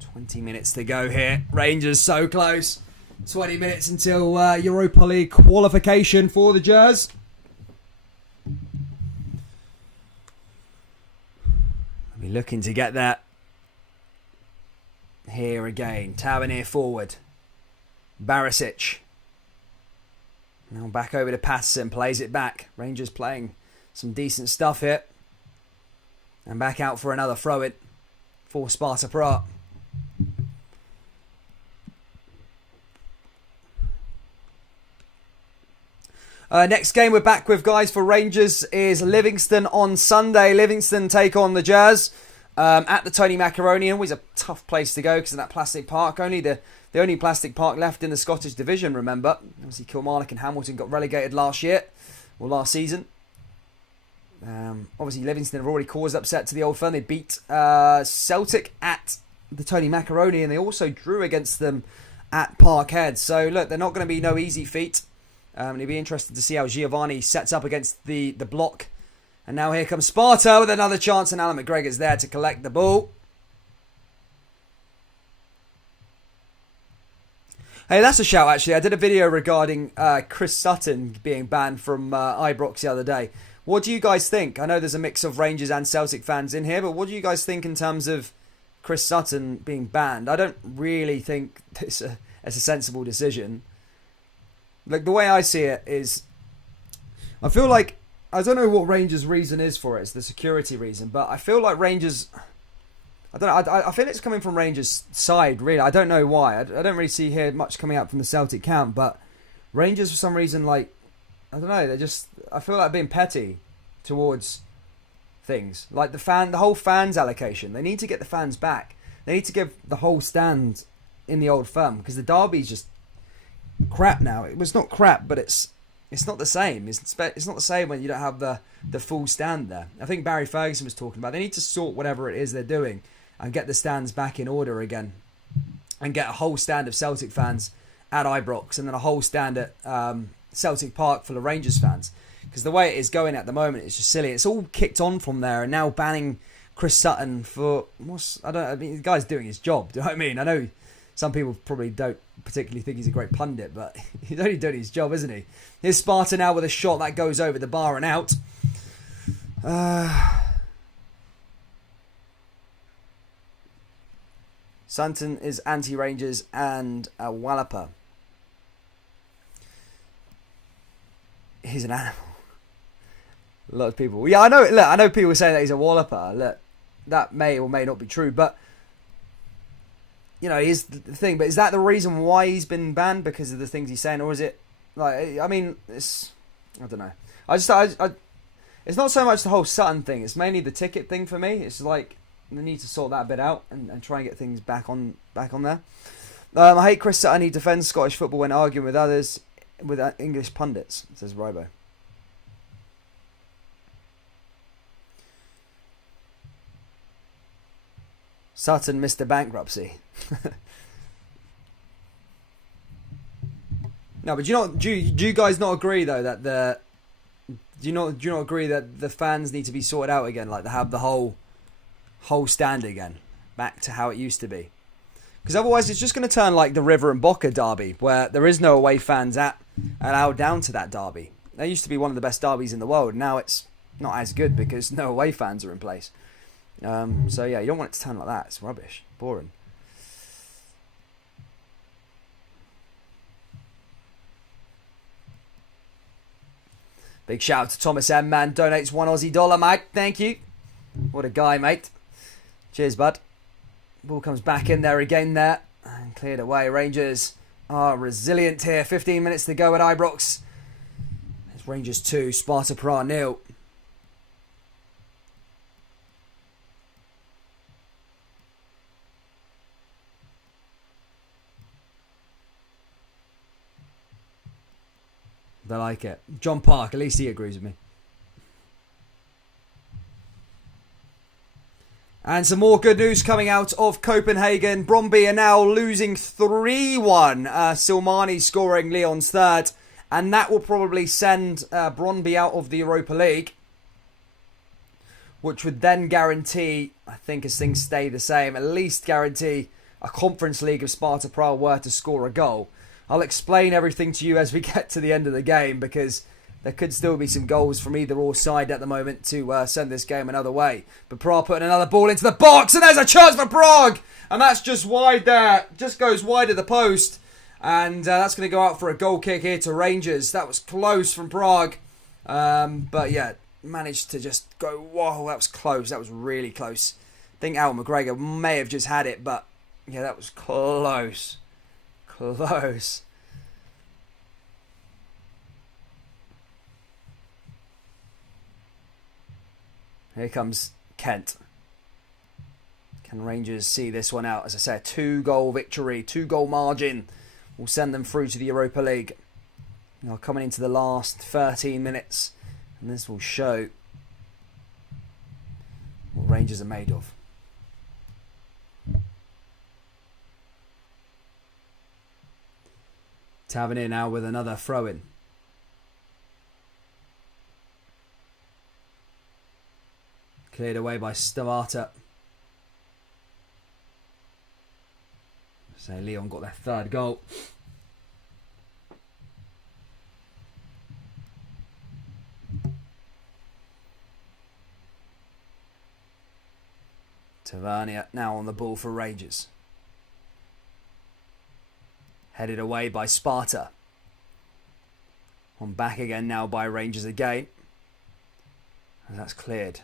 20 minutes to go here. Rangers so close. 20 minutes until Europa League qualification for the Jers. I'll be looking to get that. Here again. Tavernier forward. Barisic. Now back over to Patterson. Plays it back. Rangers playing some decent stuff here. And back out for another throw-in for Sparta Prague. Next game we're back with, guys, for Rangers is Livingston on Sunday. Livingston take on the Jazz at the Tony Macaroni. Always a tough place to go because of that plastic park. Only the only plastic park left in the Scottish Division, remember. Obviously Kilmarnock and Hamilton got relegated last season. Obviously Livingston have already caused upset to the Old Firm. They beat Celtic at the Tony Macaroni and they also drew against them at Parkhead. So look, they're not going to be no easy feat. And it'll be interesting to see how Giovanni sets up against the block. And now here comes Sparta with another chance and Alan McGregor's there to collect the ball. Hey, that's a shout actually. I did a video regarding Chris Sutton being banned from Ibrox the other day. What do you guys think? I know there's a mix of Rangers and Celtic fans in here, but what do you guys think in terms of Chris Sutton being banned? I don't really think it's a sensible decision. Like, the way I see it is, I feel like, I don't know what Rangers' reason is for it. It's the security reason. But I feel like Rangers, I don't know, I feel it's coming from Rangers' side, really. I don't know why. I don't really see here much coming out from the Celtic camp. But Rangers, for some reason, like, I don't know, I feel like being petty towards things. Like the whole fans allocation. They need to get the fans back. They need to give the whole stand in the Old Firm. Because the derby's just crap now. It was not crap, but it's not the same. It's not the same when you don't have the full stand there. I think Barry Ferguson was talking about they need to sort whatever it is they're doing and get the stands back in order again and get a whole stand of Celtic fans at Ibrox and then a whole stand at Celtic Park full of Rangers fans. Because the way it is going at the moment, it's just silly. It's all kicked on from there and now banning Chris Sutton for the guy's doing his job. Do you know what I mean? I know some people probably don't particularly think he's a great pundit, but he's only doing his job, isn't he? Here's Sparta now with a shot that goes over the bar and out. Sutton is anti-Rangers and a Walloper. He's an animal. A lot of people. Yeah, I know. Look, I know people say that he's a walloper. Look, that may or may not be true, but you know, here's the thing. But is that the reason why he's been banned, because of the things he's saying, or is it like? I mean, I don't know. It's not so much the whole Sutton thing. It's mainly the ticket thing for me. It's like they need to sort that bit out and try and get things back on there. I hate Chris Sutton. He defends Scottish football when arguing with others, with English pundits, says Robo. Sutton missed the bankruptcy. No, but do you guys not agree though that do you not agree that the fans need to be sorted out again, like to have the whole stand again back to how it used to be? Because otherwise it's just going to turn like the River and Boca derby, where there is no away fans allowed down to that derby. That used to be one of the best derbies in the world. Now it's not as good because no away fans are in place. So yeah, you don't want it to turn like that. It's rubbish, boring. Big shout out to Thomas M. Man, donates $1 Aussie, mate. Thank you. What a guy, mate. Cheers, bud. Ball comes back in there again there. And cleared away. Rangers are resilient here. 15 minutes to go at Ibrox. It's Rangers 2, Sparta Prague 0. They like it. John Park, at least he agrees with me. And some more good news coming out of Copenhagen. Brøndby are now losing 3-1. Silmani scoring Lyon's third. And that will probably send Brøndby out of the Europa League, which would then guarantee, I think as things stay the same, at least guarantee a Conference League if Sparta Prague were to score a goal. I'll explain everything to you as we get to the end of the game, because there could still be some goals from either or side at the moment to send this game another way. But Prague putting another ball into the box, and there's a chance for Prague! And that's just wide there. Just goes wide of the post. And that's going to go out for a goal kick here to Rangers. That was close from Prague. But yeah, managed to just go, whoa, that was close. That was really close. I think Al McGregor may have just had it, but yeah, that was close. Close. Here comes Kent. Can Rangers see this one out? As I said, 2-goal victory, 2-goal margin will send them through to the Europa League. Now coming into the last 13 minutes, and this will show what Rangers are made of. Tavernier now with another throw-in. Cleared away by Sparta. So Lyon got their third goal. Tavernier now on the ball for Rangers. Headed away by Sparta. On back again now by Rangers again. And that's cleared.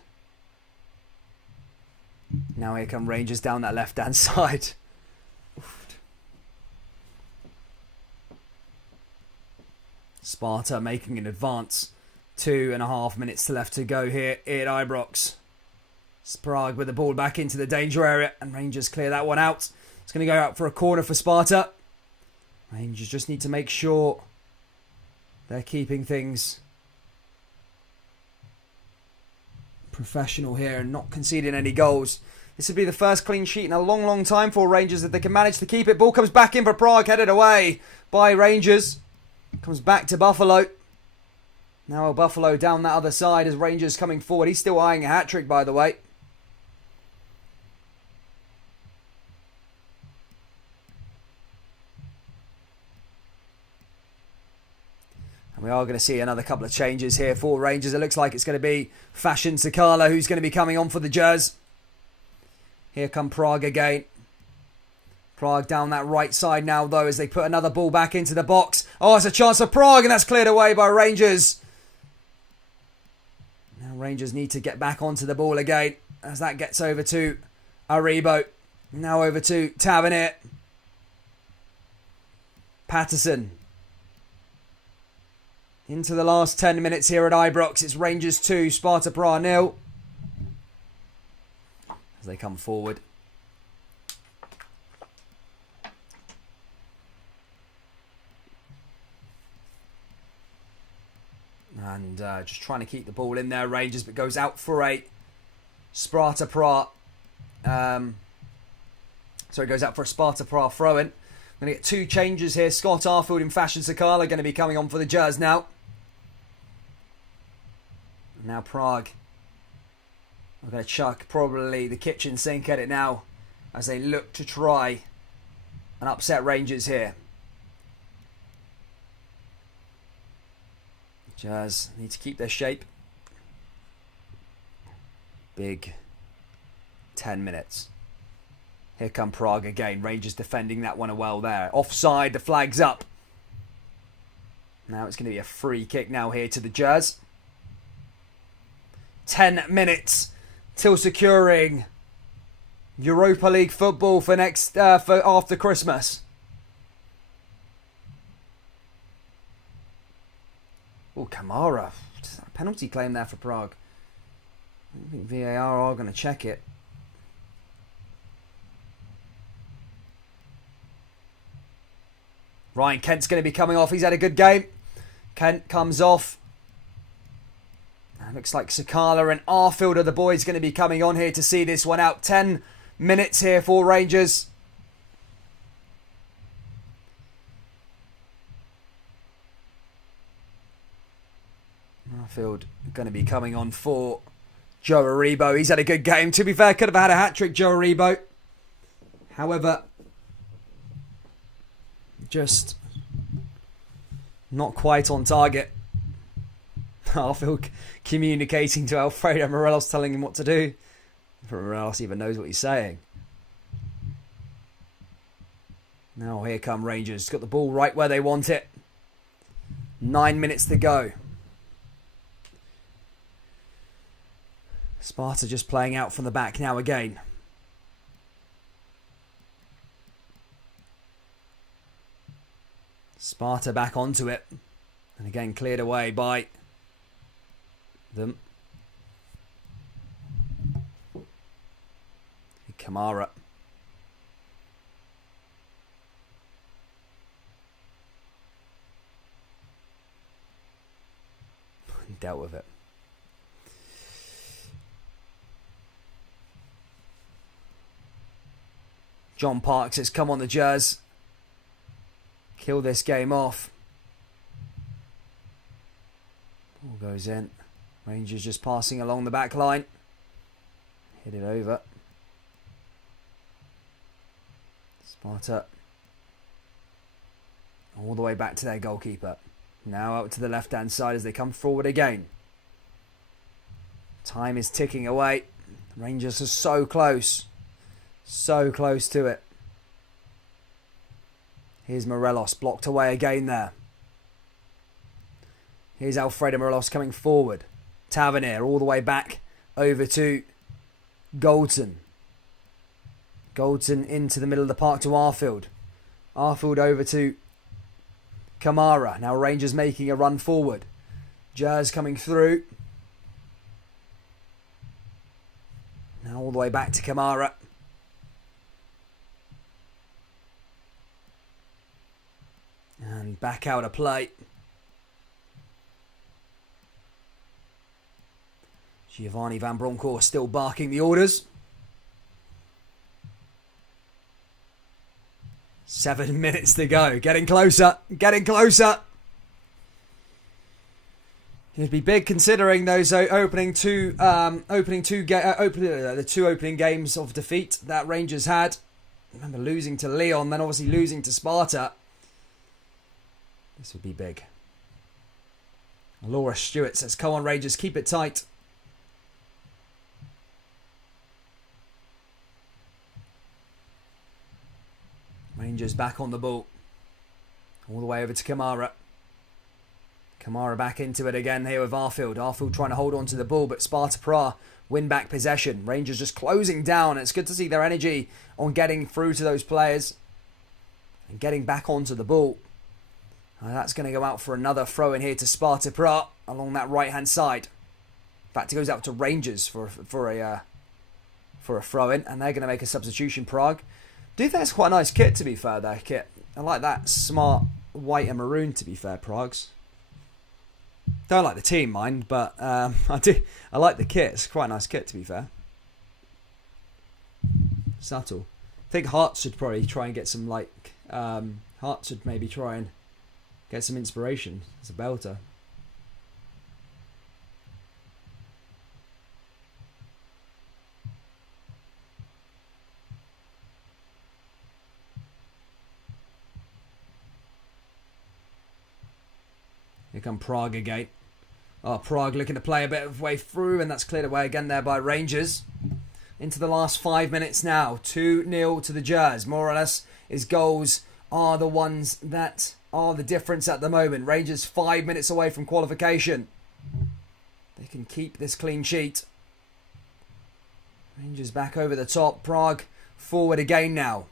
Now here come Rangers down that left-hand side. Sparta making an advance. 2.5 minutes left to go here at Ibrox. Prague with the ball back into the danger area, and Rangers clear that one out. It's going to go out for a corner for Sparta. Rangers just need to make sure they're keeping things professional here and not conceding any goals. This would be the first clean sheet in a long, long time for Rangers if they can manage to keep it. Ball comes back in for Prague, headed away by Rangers. Comes back to Buffalo. Now Buffalo down that other side as Rangers coming forward. He's still eyeing a hat-trick, by the way. And we are going to see another couple of changes here for Rangers. It looks like it's going to be Fashion Sakala who's going to be coming on for the Jers. Here come Prague again. Prague down that right side now, though, as they put another ball back into the box. Oh, it's a chance for Prague, and that's cleared away by Rangers. Now Rangers need to get back onto the ball again as that gets over to Aribo. Now over to Tavernier. Patterson. Into the last 10 minutes here at Ibrox. It's Rangers 2, Sparta Prague 0. As they come forward. And just trying to keep the ball in there, Rangers, but goes out for a Sparta Prague. Goes out for a Sparta Prague throw-in. I'm going to get two changes here. Scott Arfield and Fashion Sakala are going to be coming on for the Jazz now. Now Prague. I'm going to chuck probably the kitchen sink at it now as they look to try and upset Rangers here. Jazz need to keep their shape. Big 10 minutes. Here come Prague again. Rangers defending that one well there. Offside, the flag's up. Now it's going to be a free kick now here to the Jazz. 10 minutes till securing Europa League football for after Christmas. Oh, Kamara. Penalty claim there for Prague. I think VAR are going to check it. Ryan Kent's going to be coming off. He's had a good game. Kent comes off. Looks like Sakala and Arfield are the boys going to be coming on here to see this one out. 10 minutes here for Rangers. Arfield going to be coming on for Joe Aribo. He's had a good game. To be fair, could have had a hat-trick, Joe Aribo. However, just not quite on target. Arfield communicating to Alfredo Morelos, telling him what to do. Morelos even knows what he's saying. Now here come Rangers. Got the ball right where they want it. 9 minutes to go. Sparta just playing out from the back now again. Sparta back onto it. And again cleared away by them. Kamara. Dealt with it. John Parks has come on the Jazz. Kill this game off. Ball goes in. Rangers just passing along the back line. Hit it over. Sparta. All the way back to their goalkeeper. Now out to the left-hand side as they come forward again. Time is ticking away. Rangers are so close. So close to it. Here's Morelos, blocked away again there. Here's Alfredo Morelos coming forward. Tavernier all the way back over to Goldson. Goldson into the middle of the park to Arfield. Arfield over to Kamara. Now Rangers making a run forward. Jazz coming through. Now all the way back to Kamara. And back out of play. Giovanni Van Bronckhorst still barking the orders. 7 minutes to go. Getting closer. Getting closer. It'd be big considering those the two opening games of defeat that Rangers had. Remember losing to Lyon, then obviously losing to Sparta. This would be big. Laura Stewart says, come on Rangers, keep it tight. Rangers back on the ball. All the way over to Kamara. Kamara back into it again here with Arfield. Arfield trying to hold on to the ball, but Sparta Prague win back possession. Rangers just closing down. It's good to see their energy on getting through to those players and getting back onto the ball. And that's going to go out for another throw in here to Sparta Prague along that right-hand side. In fact, it goes out to Rangers for a throw in, and they're going to make a substitution. Prague. Do think that's quite a nice kit, to be fair, their kit. I like that smart white and maroon, to be fair, Prague's. Don't like the team, mind, but I do. I like the kit. It's quite a nice kit, to be fair. Subtle. I think Hearts should probably try and get some, like... Hearts should maybe try and get some inspiration. It's a belter. Here come Prague again. Oh, Prague looking to play a bit of way through, and that's cleared away again there by Rangers. Into the last 5 minutes now. 2-0 to the Jazz. Morelos, his goals are the ones that are the difference at the moment. Rangers 5 minutes away from qualification. They can keep this clean sheet. Rangers back over the top. Prague forward again now.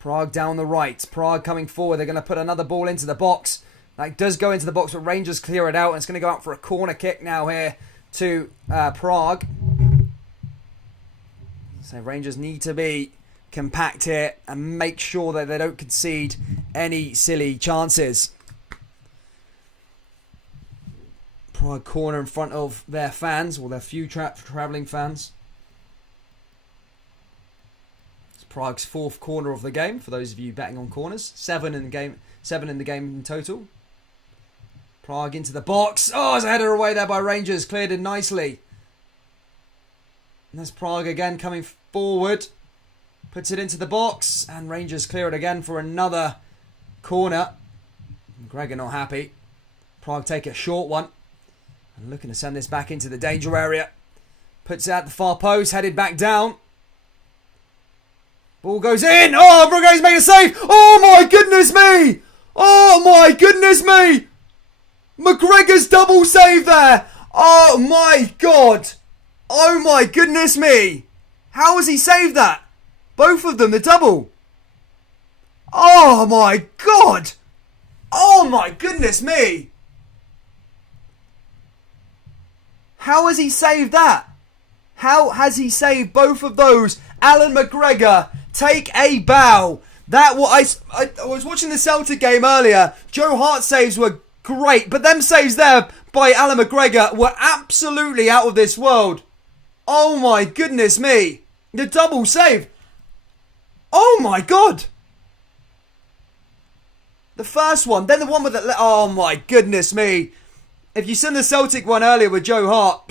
Prague down the right. Prague coming forward. They're going to put another ball into the box. That does go into the box, but Rangers clear it out. And it's going to go out for a corner kick now here to Prague. So Rangers need to be compact here and make sure that they don't concede any silly chances. Prague corner in front of their fans, or their few travelling fans. Prague's fourth corner of the game, for those of you betting on corners. 7 in the game in total. Prague into the box. Oh, it's a header away there by Rangers. Cleared in nicely. And there's Prague again coming forward. Puts it into the box. And Rangers clear it again for another corner. Gregor not happy. Prague take a short one. And looking to send this back into the danger area. Puts it at the far post. Headed back down. Ball goes in. Oh, Brugge's made a save. Oh, my goodness me. Oh, my goodness me. McGregor's double save there. Oh, my God. Oh, my goodness me. How has he saved that? Both of them, the double. Oh, my God. Oh, my goodness me. How has he saved that? How has he saved both of those? Alan McGregor, take a bow. That what I was watching the Celtic game earlier. Joe Hart's saves were great, but them saves there by Alan McGregor were absolutely out of this world. Oh my goodness me. The double save. Oh my God. The first one, then the one with the... Oh my goodness me. If you seen the Celtic one earlier with Joe Hart,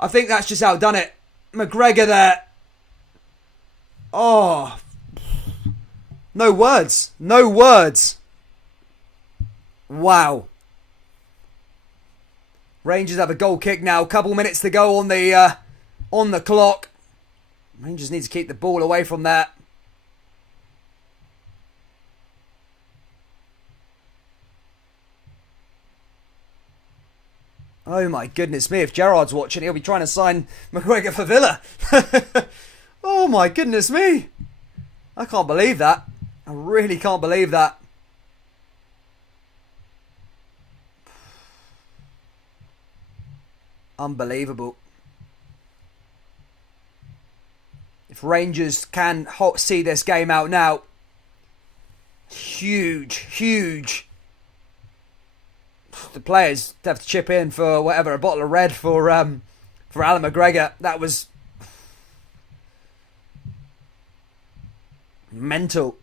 I think that's just outdone it. McGregor there. Oh. No words. No words. Wow. Rangers have a goal kick now. Couple minutes to go on the clock. Rangers need to keep the ball away from that. Oh my goodness me, if Gerrard's watching, he'll be trying to sign McGregor for Villa. Oh my goodness me. I can't believe that. I really can't believe that. Unbelievable. If Rangers can see this game out now, huge. The players have to chip in for whatever, a bottle of red for Alan McGregor. That was mental.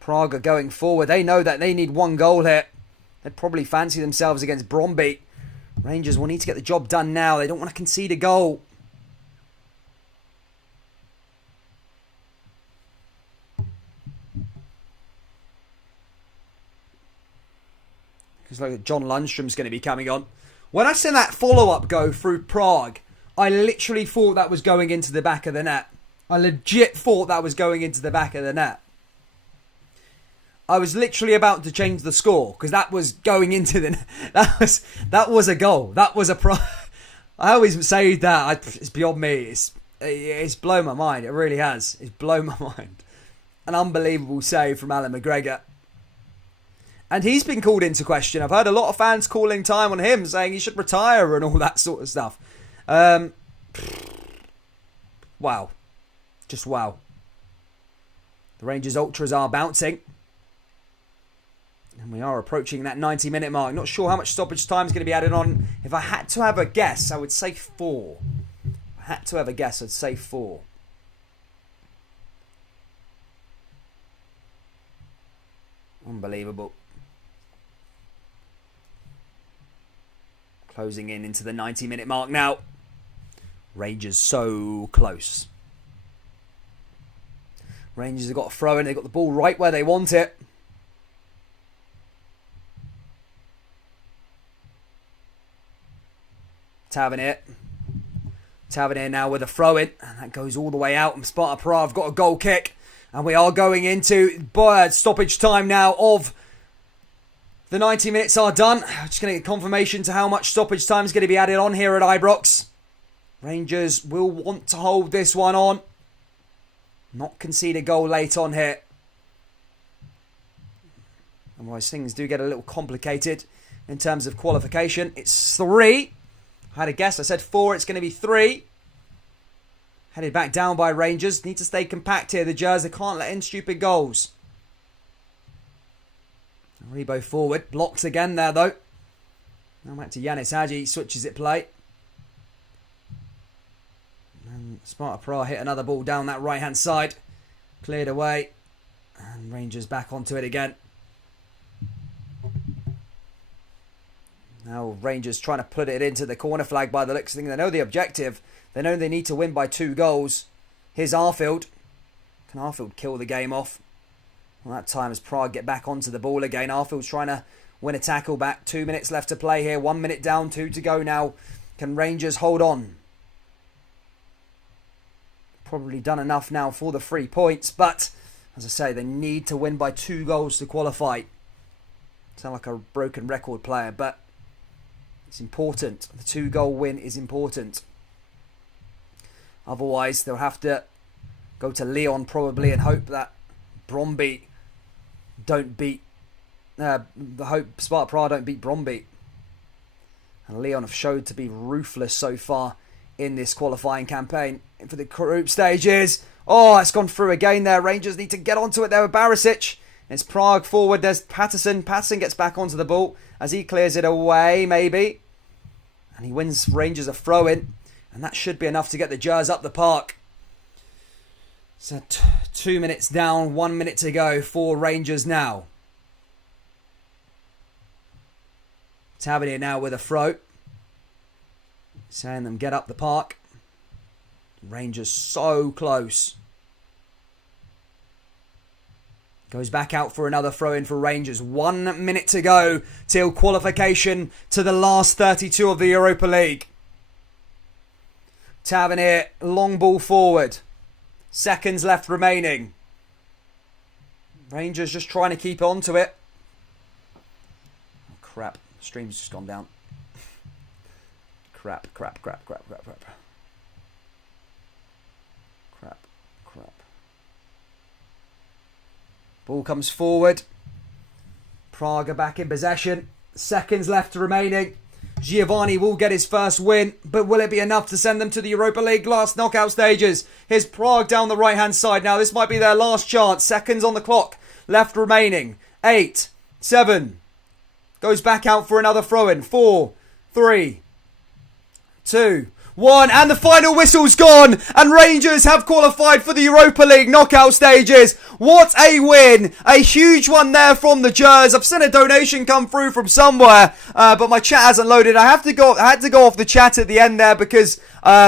Prague are going forward. They know that they need one goal here. They'd probably fancy themselves against Brøndby. Rangers will need to get the job done now. They don't want to concede a goal. Because like John Lundstrom's going to be coming on. When I seen that follow-up go through Prague, I literally thought that was going into the back of the net. I legit thought that was going into the back of the net. I was literally about to change the score because that was going into the that was a goal. That was a pro. I always say that it's beyond me. It's blown my mind. It really has. It's blown my mind. An unbelievable save from Alan McGregor. And he's been called into question. I've heard a lot of fans calling time on him, saying he should retire and all that sort of stuff. Wow. Just wow. The Rangers Ultras are bouncing. And we are approaching that 90-minute mark. Not sure how much stoppage time is going to be added on. If I had to have a guess, I would say 4. If I had to have a guess, I'd say 4. Unbelievable. Closing in into the 90-minute mark now. Rangers so close. Rangers have got a throw in. They've got the ball right where they want it. Tavernier now with a throw in. And that goes all the way out. And Sparta Prague have got a goal kick. And we are going into stoppage time now of the 90 minutes are done. Just going to get confirmation to how much stoppage time is going to be added on here at Ibrox. Rangers will want to hold this one on. Not concede a goal late on here. Otherwise things do get a little complicated in terms of qualification. It's 3. I had a guess. I said 4. It's going to be 3. Headed back down by Rangers. Need to stay compact here. The Jers, they can't let in stupid goals. Rebo forward. Blocked again there, though. Now back to Yanis Hadji. Switches it play. And Sparta Prague hit another ball down that right-hand side. Cleared away. And Rangers back onto it again. Now Rangers trying to put it into the corner flag by the looks of things. They know the objective. They know they need to win by 2 goals. Here's Arfield. Can Arfield kill the game off? Well, that time as Prague get back onto the ball again. Arfield's trying to win a tackle back. 2 minutes left to play here. 1 minute down, 2 to go now. Can Rangers hold on? Probably done enough now for the 3 points. But, as I say, they need to win by 2 goals to qualify. Sound like a broken record player, but it's important. The 2-goal win is important. Otherwise, they'll have to go to Lyon probably and hope that Bromby don't beat... hope Sparta Prague don't beat Bromby. And Lyon have showed to be ruthless so far in this qualifying campaign. For the group stages. Oh, it's gone through again there. Rangers need to get onto it there with Barisic. It's Prague forward. There's Patterson. Patterson gets back onto the ball as he clears it away, maybe. And he wins Rangers a throw-in. And that should be enough to get the Jers up the park. So 2 minutes down, 1 minute to go for Rangers now. Tavernier now with a throw. Saying them get up the park. Rangers so close. Goes back out for another throw-in for Rangers. 1 minute to go till qualification to the last 32 of the Europa League. Tavernier, long ball forward. Seconds left remaining. Rangers just trying to keep on to it. Oh, crap. Stream's just gone down. Crap. Crap. Ball comes forward. Prague are back in possession. Seconds left remaining. Giovanni will get his first win, but will it be enough to send them to the Europa League last knockout stages? Here's Prague down the right-hand side now. This might be their last chance. Seconds on the clock. Left remaining. 8, 7. Goes back out for another throw-in. 4, 3, 2, 1. And the final whistle's gone. And Rangers have qualified for the Europa League knockout stages. What a win. A huge one there from the Jers. I've seen a donation come through from somewhere, but my chat hasn't loaded. I had to go off the chat at the end there because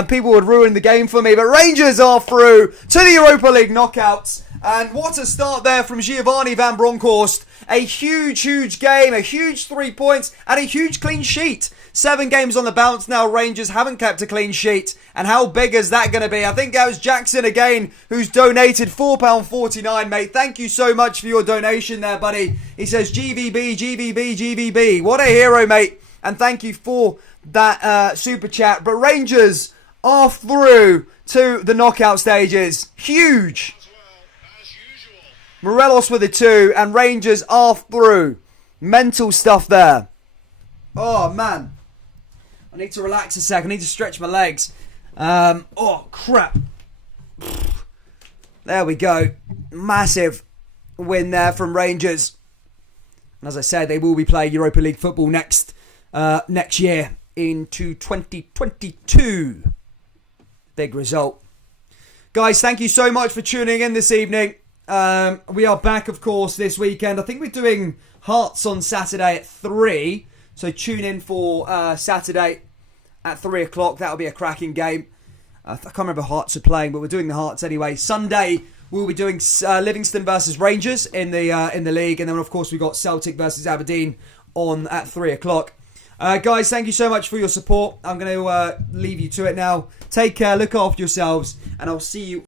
people would ruin the game for me. But Rangers are through to the Europa League knockouts. And what a start there from Giovanni van Bronckhorst. A huge, huge game, a huge 3 points, and a huge clean sheet. 7 games on the bounce now. Rangers haven't kept a clean sheet. And how big is that going to be? I think that was Jackson again who's donated £4.49, mate. Thank you so much for your donation there, buddy. He says GVB, GVB, GVB. What a hero, mate. And thank you for that super chat. But Rangers are through to the knockout stages. Huge. Morelos with a 2, and Rangers are through. Mental stuff there. Oh, man. I need to relax a sec. I need to stretch my legs. Oh, crap. There we go. Massive win there from Rangers. And as I said, they will be playing Europa League football next year into 2022. Big result. Guys, thank you so much for tuning in this evening. We are back, of course, this weekend. I think we're doing Hearts on Saturday at 3. So tune in for Saturday at 3 o'clock. That'll be a cracking game. I can't remember who Hearts are playing, but we're doing the Hearts anyway. Sunday, we'll be doing Livingston versus Rangers in the league. And then, of course, we've got Celtic versus Aberdeen on at 3 o'clock. Guys, thank you so much for your support. I'm going to leave you to it now. Take care, look after yourselves, and I'll see you